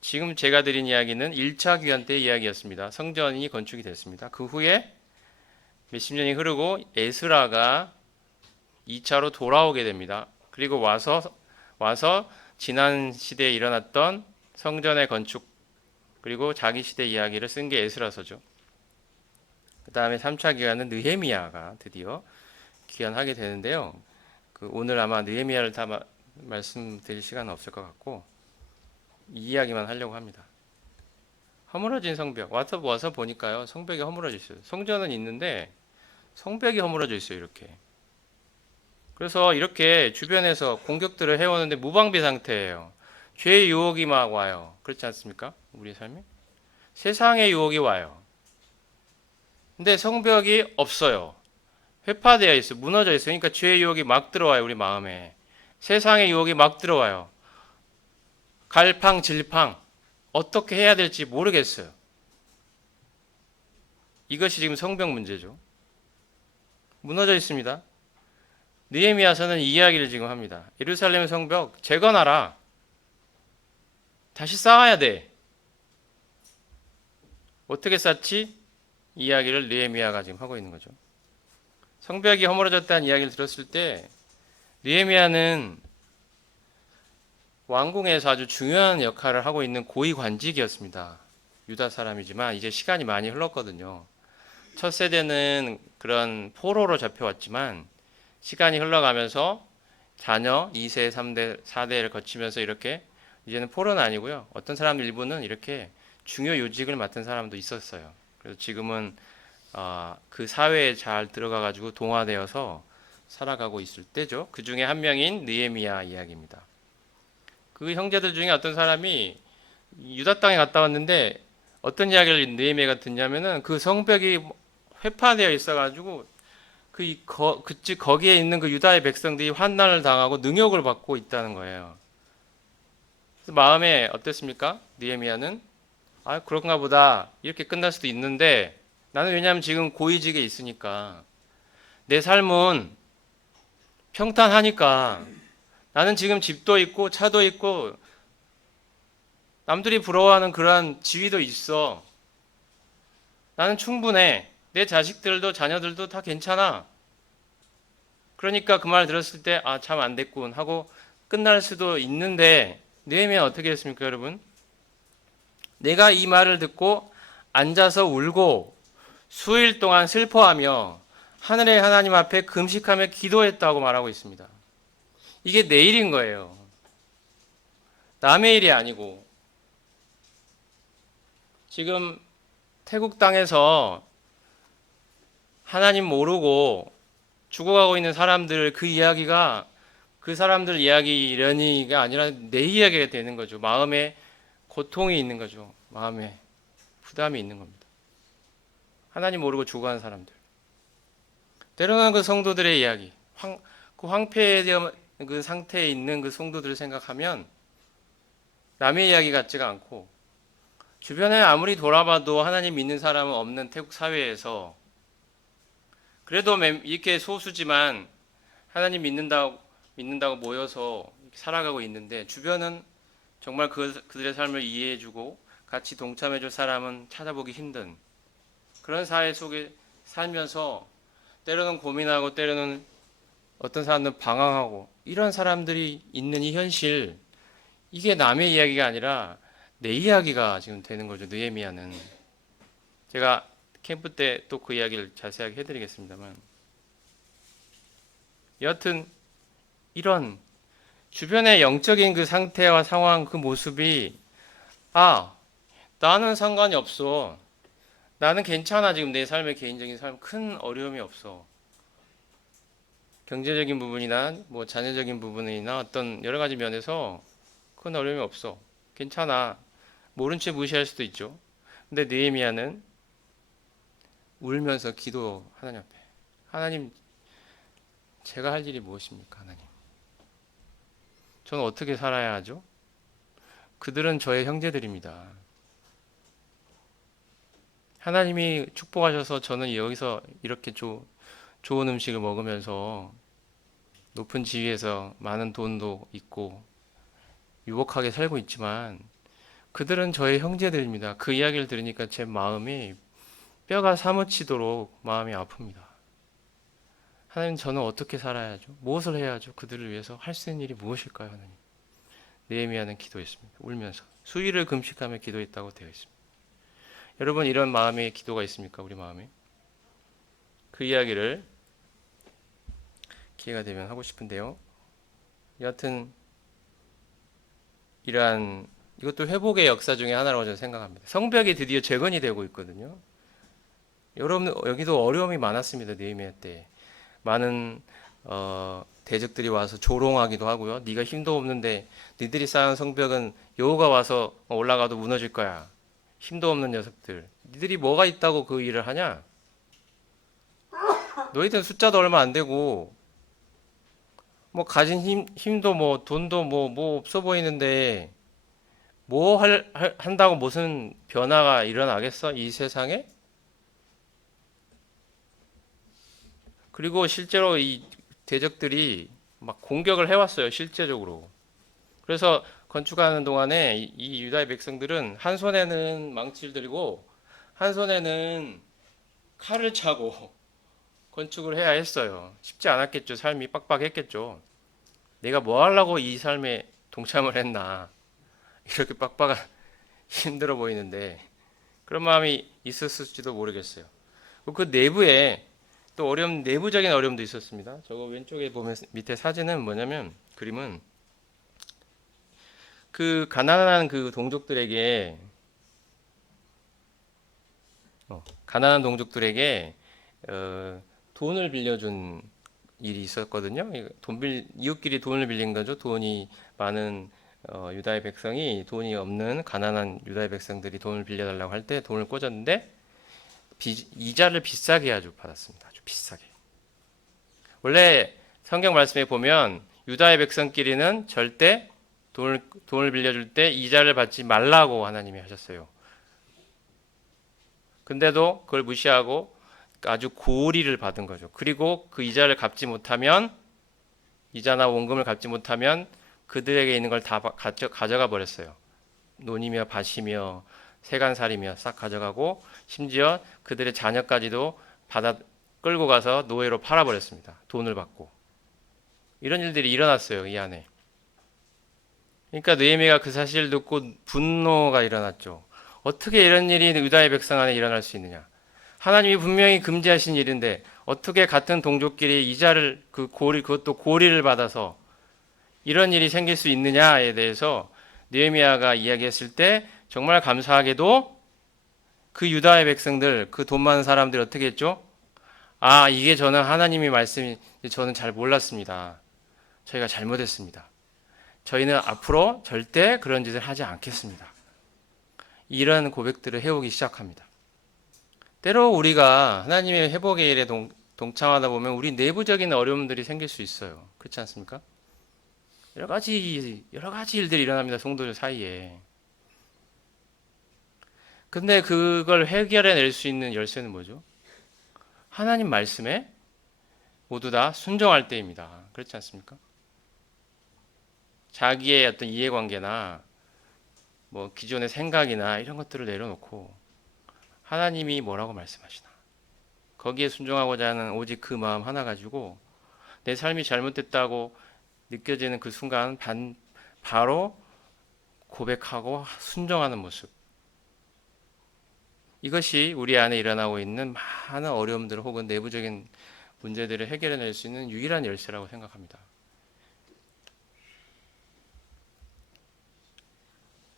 지금 제가 드린 이야기는 1차 귀환 때 이야기였습니다. 성전이 건축이 됐습니다. 그 후에 몇십 년이 흐르고 에스라가 2차로 돌아오게 됩니다. 그리고 와서 지난 시대에 일어났던 성전의 건축 그리고 자기 시대 이야기를 쓴 게 에스라서죠. 그 다음에 3차 귀환은 느헤미야가 드디어 귀환하게 되는데요. 오늘 아마 느헤미야를 다 말씀드릴 시간은 없을 것 같고 이 이야기만 하려고 합니다. 허물어진 성벽 와서 보니까요. 성벽이 허물어져 있어요. 성전은 있는데 성벽이 허물어져 있어요. 이렇게. 그래서 이렇게 주변에서 공격들을 해오는데 무방비 상태예요. 죄의 유혹이 막 와요. 그렇지 않습니까? 우리의 삶에 세상의 유혹이 와요. 근데 성벽이 없어요. 회파되어 있어요. 무너져 있어요. 그러니까 죄의 유혹이 막 들어와요. 우리 마음에. 세상의 유혹이 막 들어와요. 갈팡질팡 어떻게 해야 될지 모르겠어요. 이것이 지금 성벽 문제죠. 무너져 있습니다. 느헤미야서는 이 이야기를 지금 합니다. 예루살렘 성벽 재건하라. 다시 쌓아야 돼. 어떻게 쌓지? 이 이야기를 느헤미야가 지금 하고 있는 거죠. 성벽이 허물어졌다는 이야기를 들었을 때 느헤미야는 왕궁에서 아주 중요한 역할을 하고 있는 고위관직이었습니다. 유다 사람이지만 이제 시간이 많이 흘렀거든요. 첫 세대는 그런 포로로 잡혀왔지만 시간이 흘러가면서 자녀 2세, 3대, 4대를 거치면서 이렇게 이제는 포로는 아니고요. 어떤 사람들 일부는 이렇게 중요 요직을 맡은 사람도 있었어요. 그래서 지금은 그 사회에 잘 들어가가지고 동화되어서 살아가고 있을 때죠. 그 중에 한 명인 느헤미야 이야기입니다. 그 형제들 중에 어떤 사람이 유다 땅에 갔다 왔는데 어떤 이야기를 느헤미야가 듣냐면은 그 성벽이 회파되어 있어가지고 거기에 있는 그 유다의 백성들이 환난을 당하고 능욕을 받고 있다는 거예요. 그래서 마음에 어땠습니까? 느헤미야는 아 그런가 보다 이렇게 끝날 수도 있는데 나는 왜냐하면 지금 고위직에 있으니까 내 삶은 평탄하니까 나는 지금 집도 있고 차도 있고 남들이 부러워하는 그러한 지위도 있어. 나는 충분해. 내 자식들도 자녀들도 다 괜찮아. 그러니까 그 말 들었을 때 아 참 안 됐군 하고 끝날 수도 있는데 느헤미야 어떻게 했습니까, 여러분? 내가 이 말을 듣고 앉아서 울고 수일 동안 슬퍼하며 하늘의 하나님 앞에 금식하며 기도했다고 말하고 있습니다. 이게 내 일인 거예요. 남의 일이 아니고 지금 태국 땅에서 하나님 모르고 죽어가고 있는 사람들 그 이야기가 그 사람들 이야기 이런이가 아니라 내 이야기가 되는 거죠. 마음에 고통이 있는 거죠. 마음에 부담이 있는 겁니다. 하나님 모르고 죽어가는 사람들. 때로는 그 성도들의 이야기, 그 황폐의 그 상태에 있는 그 성도들을 생각하면 남의 이야기 같지가 않고 주변에 아무리 돌아봐도 하나님 믿는 사람은 없는 태국 사회에서 그래도 이렇게 소수지만 하나님 믿는다고 모여서 살아가고 있는데 주변은 정말 그들의 삶을 이해해주고 같이 동참해줄 사람은 찾아보기 힘든 그런 사회 속에 살면서 때로는 고민하고 때로는 어떤 사람들은 방황하고 이런 사람들이 있는 이 현실 이게 남의 이야기가 아니라 내 이야기가 지금 되는 거죠. 느헤미야는 제가 캠프 때 또 그 이야기를 자세하게 해드리겠습니다만 여하튼 이런 주변의 영적인 그 상태와 상황 그 모습이 아 나는 상관이 없어 나는 괜찮아 지금 내 삶의 개인적인 삶 큰 어려움이 없어 경제적인 부분이나 뭐 자녀적인 부분이나 어떤 여러 가지 면에서 큰 어려움이 없어 괜찮아 모른 채 무시할 수도 있죠 근데 느헤미야는 울면서 기도 하나님 앞에 하나님 제가 할 일이 무엇입니까 하나님 저는 어떻게 살아야 하죠? 그들은 저의 형제들입니다. 하나님이 축복하셔서 저는 여기서 이렇게 좋은 음식을 먹으면서 높은 지위에서 많은 돈도 있고 유복하게 살고 있지만 그들은 저의 형제들입니다. 그 이야기를 들으니까 제 마음이 뼈가 사무치도록 마음이 아픕니다. 하나님 저는 어떻게 살아야죠? 무엇을 해야죠? 그들을 위해서 할 수 있는 일이 무엇일까요, 하나님? 느헤미야는 기도했습니다. 울면서 수일을 금식하며 기도했다고 되어 있습니다. 여러분 이런 마음의 기도가 있습니까? 우리 마음에 그 이야기를 기회가 되면 하고 싶은데요. 여하튼 이러한 이것도 회복의 역사 중에 하나라고 저는 생각합니다. 성벽이 드디어 재건이 되고 있거든요. 여러분 여기도 어려움이 많았습니다. 느헤미야 때 많은 대적들이 와서 조롱하기도 하고요. 네가 힘도 없는데 니들이 쌓은 성벽은 여호가 와서 올라가도 무너질 거야. 힘도 없는 녀석들. 니들이 뭐가 있다고 그 일을 하냐? 너희들 숫자도 얼마 안 되고 뭐 가진 힘도 뭐 돈도 뭐 없어 보이는데 한다고 무슨 변화가 일어나겠어? 이 세상에? 그리고 실제로 이 대적들이 막 공격을 해왔어요. 실제적으로. 그래서 건축하는 동안에 이 유다의 백성들은 한 손에는 망치를 들고 한 손에는 칼을 차고 건축을 해야 했어요. 쉽지 않았겠죠. 삶이 빡빡했겠죠. 내가 뭐 하려고 이 삶에 동참을 했나. 이렇게 빡빡한 힘들어 보이는데 그런 마음이 있었을지도 모르겠어요. 그 내부에 또 내부적인 어려움도 있었습니다. 저거 왼쪽에 보면 밑에 사진은 뭐냐면 그림은 그 가난한 그 동족들에게 가난한 동족들에게 돈을 빌려준 일이 있었거든요. 이웃끼리 돈을 빌린 거죠. 돈이 많은 유다의 백성이 돈이 없는 가난한 유다의 백성들이 돈을 빌려달라고 할 때 돈을 꽂았는데 이자를 비싸게 아주 받았습니다. 아주 비싸게. 원래 성경 말씀에 보면 유다의 백성끼리는 절대 돈을 빌려줄 때 이자를 받지 말라고 하나님이 하셨어요. 근데도 그걸 무시하고 아주 고리를 받은 거죠. 그리고 그 이자를 갚지 못하면 이자나 원금을 갚지 못하면 그들에게 있는 걸 다 가져가 버렸어요. 논이며 밭이며 세간살이며 싹 가져가고 심지어 그들의 자녀까지도 받아 끌고 가서 노예로 팔아버렸습니다. 돈을 받고. 이런 일들이 일어났어요. 이 안에. 그러니까 느헤미야가 그 사실을 듣고 분노가 일어났죠. 어떻게 이런 일이 유다의 백성 안에 일어날 수 있느냐. 하나님이 분명히 금지하신 일인데 어떻게 같은 동족끼리 이자를 그것도 고리를 받아서 이런 일이 생길 수 있느냐에 대해서 느헤미야가 이야기했을 때 정말 감사하게도 그 유다의 백성들, 그 돈 많은 사람들이 어떻게 했죠? 아, 이게 저는 하나님의 말씀이 저는 잘 몰랐습니다. 저희가 잘못했습니다. 저희는 앞으로 절대 그런 짓을 하지 않겠습니다. 이런 고백들을 해오기 시작합니다. 때로 우리가 하나님의 회복의 일에 동참하다 보면 우리 내부적인 어려움들이 생길 수 있어요. 그렇지 않습니까? 여러 가지 일들이 일어납니다. 성도들 사이에. 근데 그걸 해결해낼 수 있는 열쇠는 뭐죠? 하나님 말씀에 모두 다 순종할 때입니다. 그렇지 않습니까? 자기의 어떤 이해관계나 뭐 기존의 생각이나 이런 것들을 내려놓고 하나님이 뭐라고 말씀하시나 거기에 순종하고자 하는 오직 그 마음 하나 가지고 내 삶이 잘못됐다고 느껴지는 그 순간 바로 고백하고 순종하는 모습. 이것이 우리 안에 일어나고 있는 많은 어려움들 혹은 내부적인 문제들을 해결해낼 수 있는 유일한 열쇠라고 생각합니다.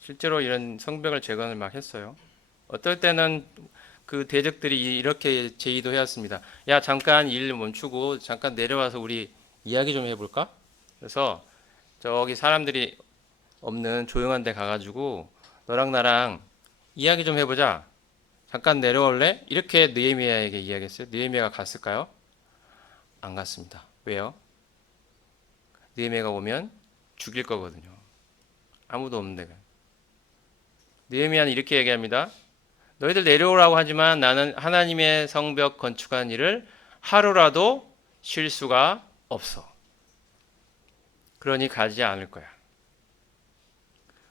실제로 이런 성벽을 재건을 막 했어요. 어떨 때는 그 대적들이 이렇게 제의도 해왔습니다. 야, 잠깐 일 멈추고 잠깐 내려와서 우리 이야기 좀 해볼까? 그래서 저기 사람들이 없는 조용한 데 가가지고 너랑 나랑 이야기 좀 해보자. 잠깐 내려올래? 이렇게 느헤미야에게 이야기했어요. 느헤미야가 갔을까요? 안 갔습니다. 왜요? 느헤미야가 오면 죽일 거거든요. 아무도 없는데. 느헤미야는 이렇게 얘기합니다. 너희들 내려오라고 하지만 나는 하나님의 성벽 건축한 일을 하루라도 쉴 수가 없어. 그러니 가지 않을 거야.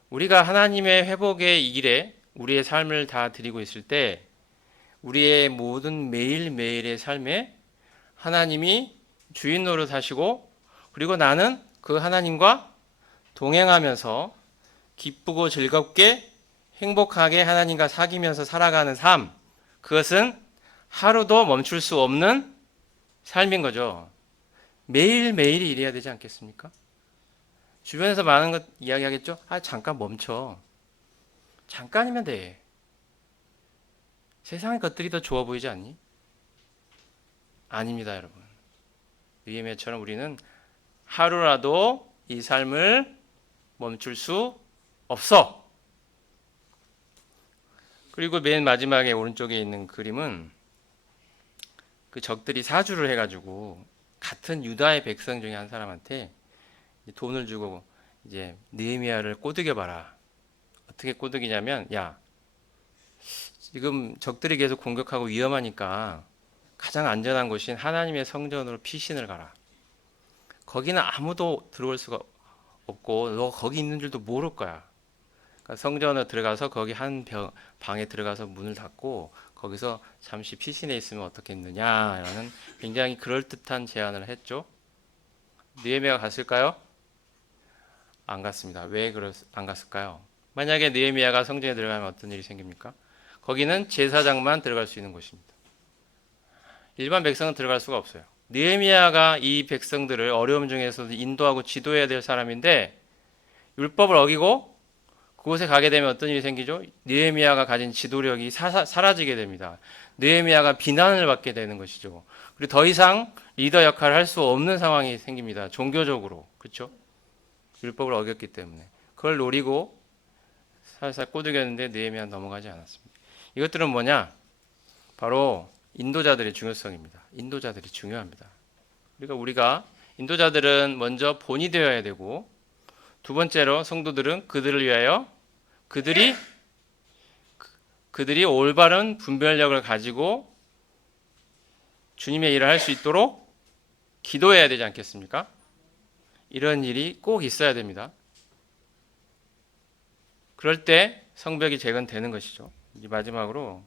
우리가 하나님의 회복의 일에 우리의 삶을 다 드리고 있을 때 우리의 모든 매일매일의 삶에 하나님이 주인 노릇하시고 그리고 나는 그 하나님과 동행하면서 기쁘고 즐겁게 행복하게 하나님과 사귀면서 살아가는 삶, 그것은 하루도 멈출 수 없는 삶인 거죠. 매일매일이 이래야 되지 않겠습니까? 주변에서 많은 것 이야기하겠죠? 아, 잠깐 멈춰. 잠깐이면 돼. 세상의 것들이 더 좋아 보이지 않니? 아닙니다, 여러분. 느헤미야처럼 우리는 하루라도 이 삶을 멈출 수 없어. 그리고 맨 마지막에 오른쪽에 있는 그림은 그 적들이 사주를 해가지고 같은 유다의 백성 중에 한 사람한테 돈을 주고 이제 느헤미야를 꼬드겨봐라. 어떻게 꼬드기냐면, 야, 지금 적들이 계속 공격하고 위험하니까 가장 안전한 곳인 하나님의 성전으로 피신을 가라. 거기는 아무도 들어올 수가 없고 너 거기 있는 줄도 모를 거야. 그러니까 성전에 들어가서 거기 방에 들어가서 문을 닫고 거기서 잠시 피신해 있으면 어떻겠느냐라는 굉장히 그럴듯한 제안을 했죠. 느헤미야가 갔을까요? 안 갔습니다. 왜 안 갔을까요? 만약에 느헤미야가 성전에 들어가면 어떤 일이 생깁니까? 거기는 제사장만 들어갈 수 있는 곳입니다. 일반 백성은 들어갈 수가 없어요. 느헤미야가 이 백성들을 어려움 중에서도 인도하고 지도해야 될 사람인데 율법을 어기고 그곳에 가게 되면 어떤 일이 생기죠? 느헤미야가 가진 지도력이 사라지게 됩니다. 느헤미야가 비난을 받게 되는 것이죠. 그리고 더 이상 리더 역할을 할 수 없는 상황이 생깁니다. 종교적으로. 그렇죠? 율법을 어겼기 때문에. 그걸 노리고 살살 꼬드겼는데 느헤미야 넘어가지 않았습니다. 이것들은 뭐냐? 바로 인도자들의 중요성입니다. 인도자들이 중요합니다. 그러니까 우리가 인도자들은 먼저 본이 되어야 되고, 두 번째로 성도들은 그들을 위하여 그들이 올바른 분별력을 가지고 주님의 일을 할 수 있도록 기도해야 되지 않겠습니까? 이런 일이 꼭 있어야 됩니다. 그럴 때 성벽이 재건되는 것이죠. 이제 마지막으로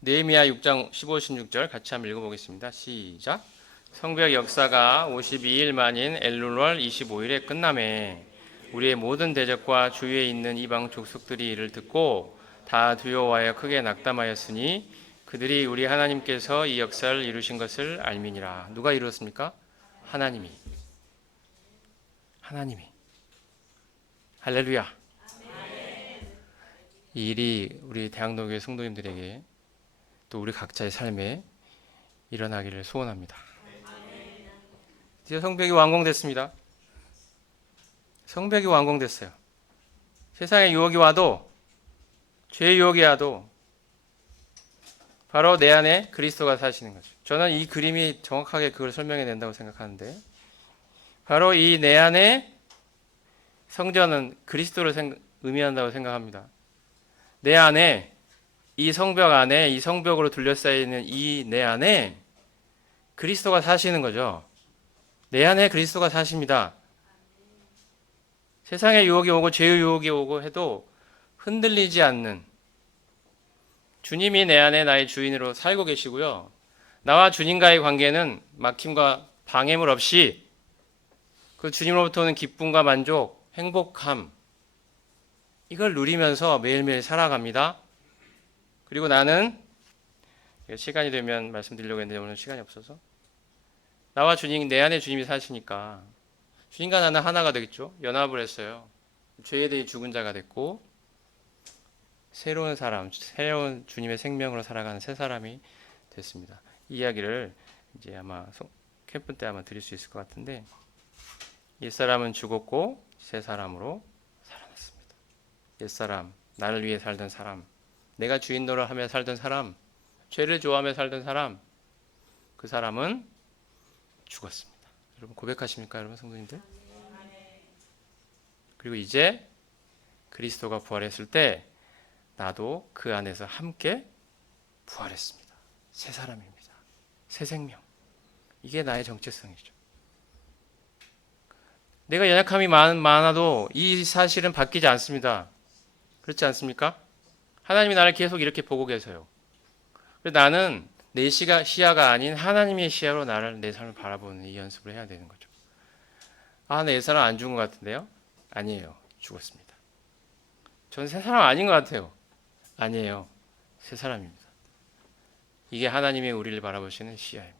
느헤미야 6장 15, 16절 같이 한번 읽어보겠습니다. 시작. 성벽 역사가 52일 만인 엘룰월 25일에 끝나매 우리의 모든 대적과 주위에 있는 이방 족속들이 이를 듣고 다 두려워하여 크게 낙담하였으니 그들이 우리 하나님께서 이 역사를 이루신 것을 알미니라. 누가 이루었습니까? 하나님이. 할렐루야. 이 일이 우리 대학로교회 성도님들에게 또 우리 각자의 삶에 일어나기를 소원합니다. 이제 성벽이 완공됐습니다. 성벽이 완공됐어요. 세상의 유혹이 와도, 죄의 유혹이 와도 바로 내 안에 그리스도가 사시는 거죠. 저는 이 그림이 정확하게 그걸 설명해 낸다고 생각하는데, 바로 이 내 안에 성전은 그리스도를 의미한다고 생각합니다. 내 안에, 이 성벽 안에, 이 성벽으로 둘러싸여 있는 이 내 안에 그리스도가 사시는 거죠. 내 안에 그리스도가 사십니다. 세상의 유혹이 오고 죄의 유혹이 오고 해도 흔들리지 않는 주님이 내 안에 나의 주인으로 살고 계시고요. 나와 주님과의 관계는 막힘과 방해물 없이 그 주님으로부터 오는 기쁨과 만족, 행복함, 이걸 누리면서 매일매일 살아갑니다. 그리고 나는 시간이 되면 말씀드리려고 했는데 오늘 시간이 없어서, 나와 주님, 내 안에 주님이 사시니까 주님과 나는 하나가 되겠죠. 연합을 했어요. 죄에 대해 죽은 자가 됐고 새로운 사람, 새로운 주님의 생명으로 살아가는 새 사람이 됐습니다. 이 이야기를 이제 아마 캠프 때 아마 드릴 수 있을 것 같은데, 옛사람은 죽었고 새 사람으로 살아났습니다. 옛사람, 나를 위해 살던 사람, 내가 주인 노릇하며 살던 사람, 죄를 좋아하며 살던 사람, 그 사람은 죽었습니다. 여러분 고백하십니까, 여러분 성도님들? 그리고 이제 그리스도가 부활했을 때 나도 그 안에서 함께 부활했습니다. 새 사람입니다. 새 생명. 이게 나의 정체성이죠. 내가 연약함이 많아도 이 사실은 바뀌지 않습니다. 그렇지 않습니까? 하나님이 나를 계속 이렇게 보고 계세요. 나는 내 시야가 아닌 하나님의 시야로 내 삶을 바라보는 이 연습을 해야 되는 거죠. 아, 내 사람 안 죽은 것 같은데요? 아니에요. 죽었습니다. 저는 새 사람 아닌 것 같아요. 아니에요. 새 사람입니다. 이게 하나님의 우리를 바라보시는 시야입니다.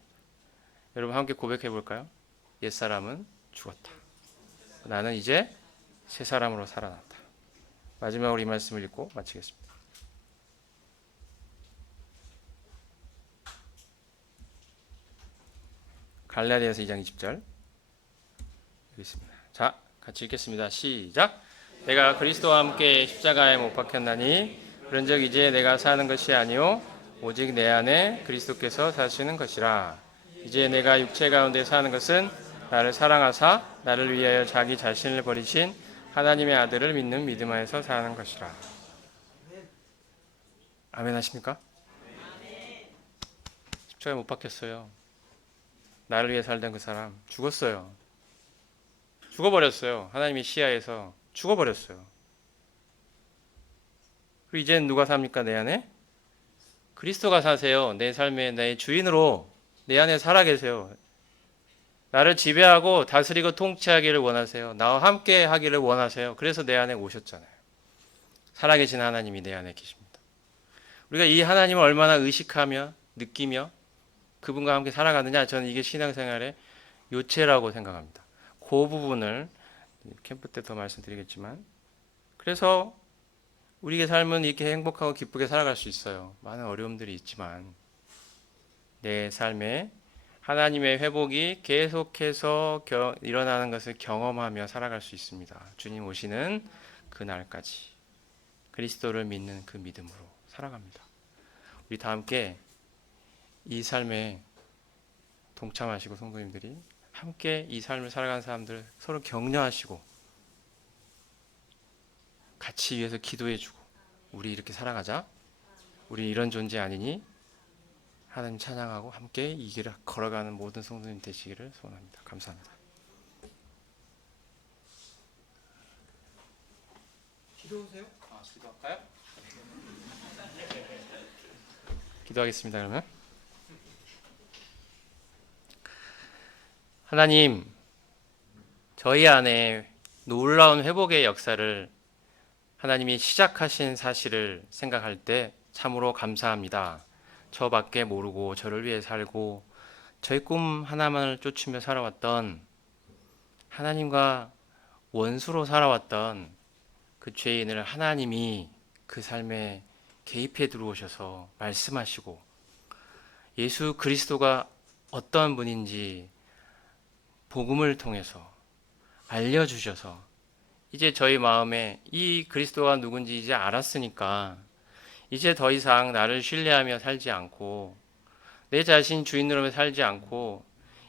여러분 함께 고백해 볼까요? 옛사람은 죽었다. 나는 이제 새 사람으로 살아났다. 마지막으로 이 말씀을 읽고 마치겠습니다. 갈라디아서 2장 20절 읽겠습니다. 자, 같이 읽겠습니다. 시작. 내가 그리스도와 함께 십자가에 못 박혔나니 그런즉 이제 내가 사는 것이 아니요 오직 내 안에 그리스도께서 사시는 것이라. 이제 내가 육체 가운데 사는 것은 나를 사랑하사 나를 위하여 자기 자신을 버리신 하나님의 아들을 믿는 믿음 안에서 사는 것이라. 아멘 하십니까? 십자가에 못 박혔어요. 나를 위해 살던 그 사람 죽었어요. 죽어버렸어요. 하나님의 시야에서 죽어버렸어요. 그리고 이제는 누가 삽니까? 내 안에? 그리스도가 사세요. 내 삶의 내 주인으로 내 안에 살아 계세요. 나를 지배하고 다스리고 통치하기를 원하세요. 나와 함께 하기를 원하세요. 그래서 내 안에 오셨잖아요. 살아계신 하나님이 내 안에 계십니다. 우리가 이 하나님을 얼마나 의식하며 느끼며 그분과 함께 살아가느냐, 저는 이게 신앙생활의 요체라고 생각합니다. 그 부분을 캠프 때 더 말씀드리겠지만, 그래서 우리의 삶은 이렇게 행복하고 기쁘게 살아갈 수 있어요. 많은 어려움들이 있지만 내 삶에 하나님의 회복이 계속해서 일어나는 것을 경험하며 살아갈 수 있습니다. 주님 오시는 그날까지 그리스도를 믿는 그 믿음으로 살아갑니다. 우리 다 함께 이 삶에 동참하시고 성도님들이 함께 이 삶을 살아가는 사람들 서로 격려하시고 같이 위해서 기도해주고 우리 이렇게 살아가자. 우리 이런 존재 아니니 하나님 찬양하고 함께 이 길을 걸어가는 모든 성도님 되시기를 소원합니다. 감사합니다. 기도하세요? 기도할까요? 기도하겠습니다. 그러면 하나님, 저희 안에 놀라운 회복의 역사를 하나님이 시작하신 사실을 생각할 때 참으로 감사합니다. 저밖에 모르고 저를 위해 살고 저희 꿈 하나만을 쫓으며 살아왔던 하나님과 원수로 살아왔던 그 죄인을 하나님이 그 삶에 개입해 들어오셔서 말씀하시고 예수 그리스도가 어떤 분인지 복음을 통해서 알려주셔서 이제 저희 마음에 이 그리스도가 누군지 이제 알았으니까 이제 더 이상 나를 신뢰하며 살지 않고 내 자신 주인으로 살지 않고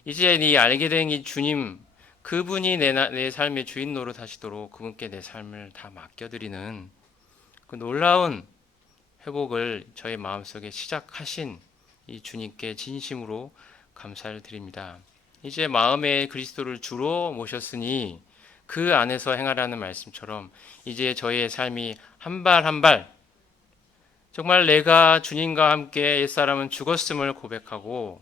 이제 네 알게 된 이 주님 그분이 내 삶의 주인 노릇하시도록 그분께 내 삶을 다 맡겨드리는 그 놀라운 회복을 저희 마음속에 시작하신 이 주님께 진심으로 감사를 드립니다. 이제 마음에 그리스도를 주로 모셨으니 그 안에서 행하라는 말씀처럼 이제 저희의 삶이 한 발 한 발 정말 내가 주님과 함께 옛사람은 죽었음을 고백하고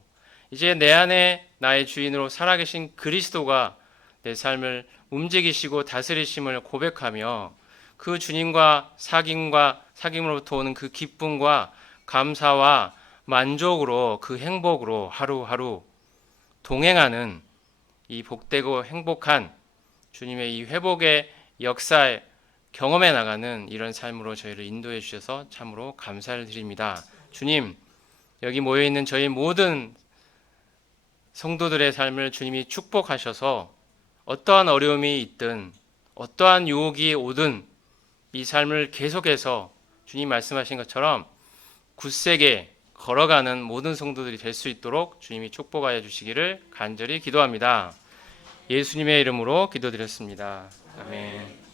이제 내 안에 나의 주인으로 살아계신 그리스도가 내 삶을 움직이시고 다스리심을 고백하며 그 주님과 사귐으로부터 오는 그 기쁨과 감사와 만족으로 그 행복으로 하루하루 동행하는 이 복되고 행복한 주님의 이 회복의 역사에 경험해 나가는 이런 삶으로 저희를 인도해 주셔서 참으로 감사를 드립니다. 주님, 여기 모여 있는 저희 모든 성도들의 삶을 주님이 축복하셔서 어떠한 어려움이 있든 어떠한 유혹이 오든 이 삶을 계속해서 주님 말씀하신 것처럼 굳세게 걸어가는 모든 성도들이 될 수 있도록 주님이 축복하여 주시기를 간절히 기도합니다. 예수님의 이름으로 기도드렸습니다. 아멘.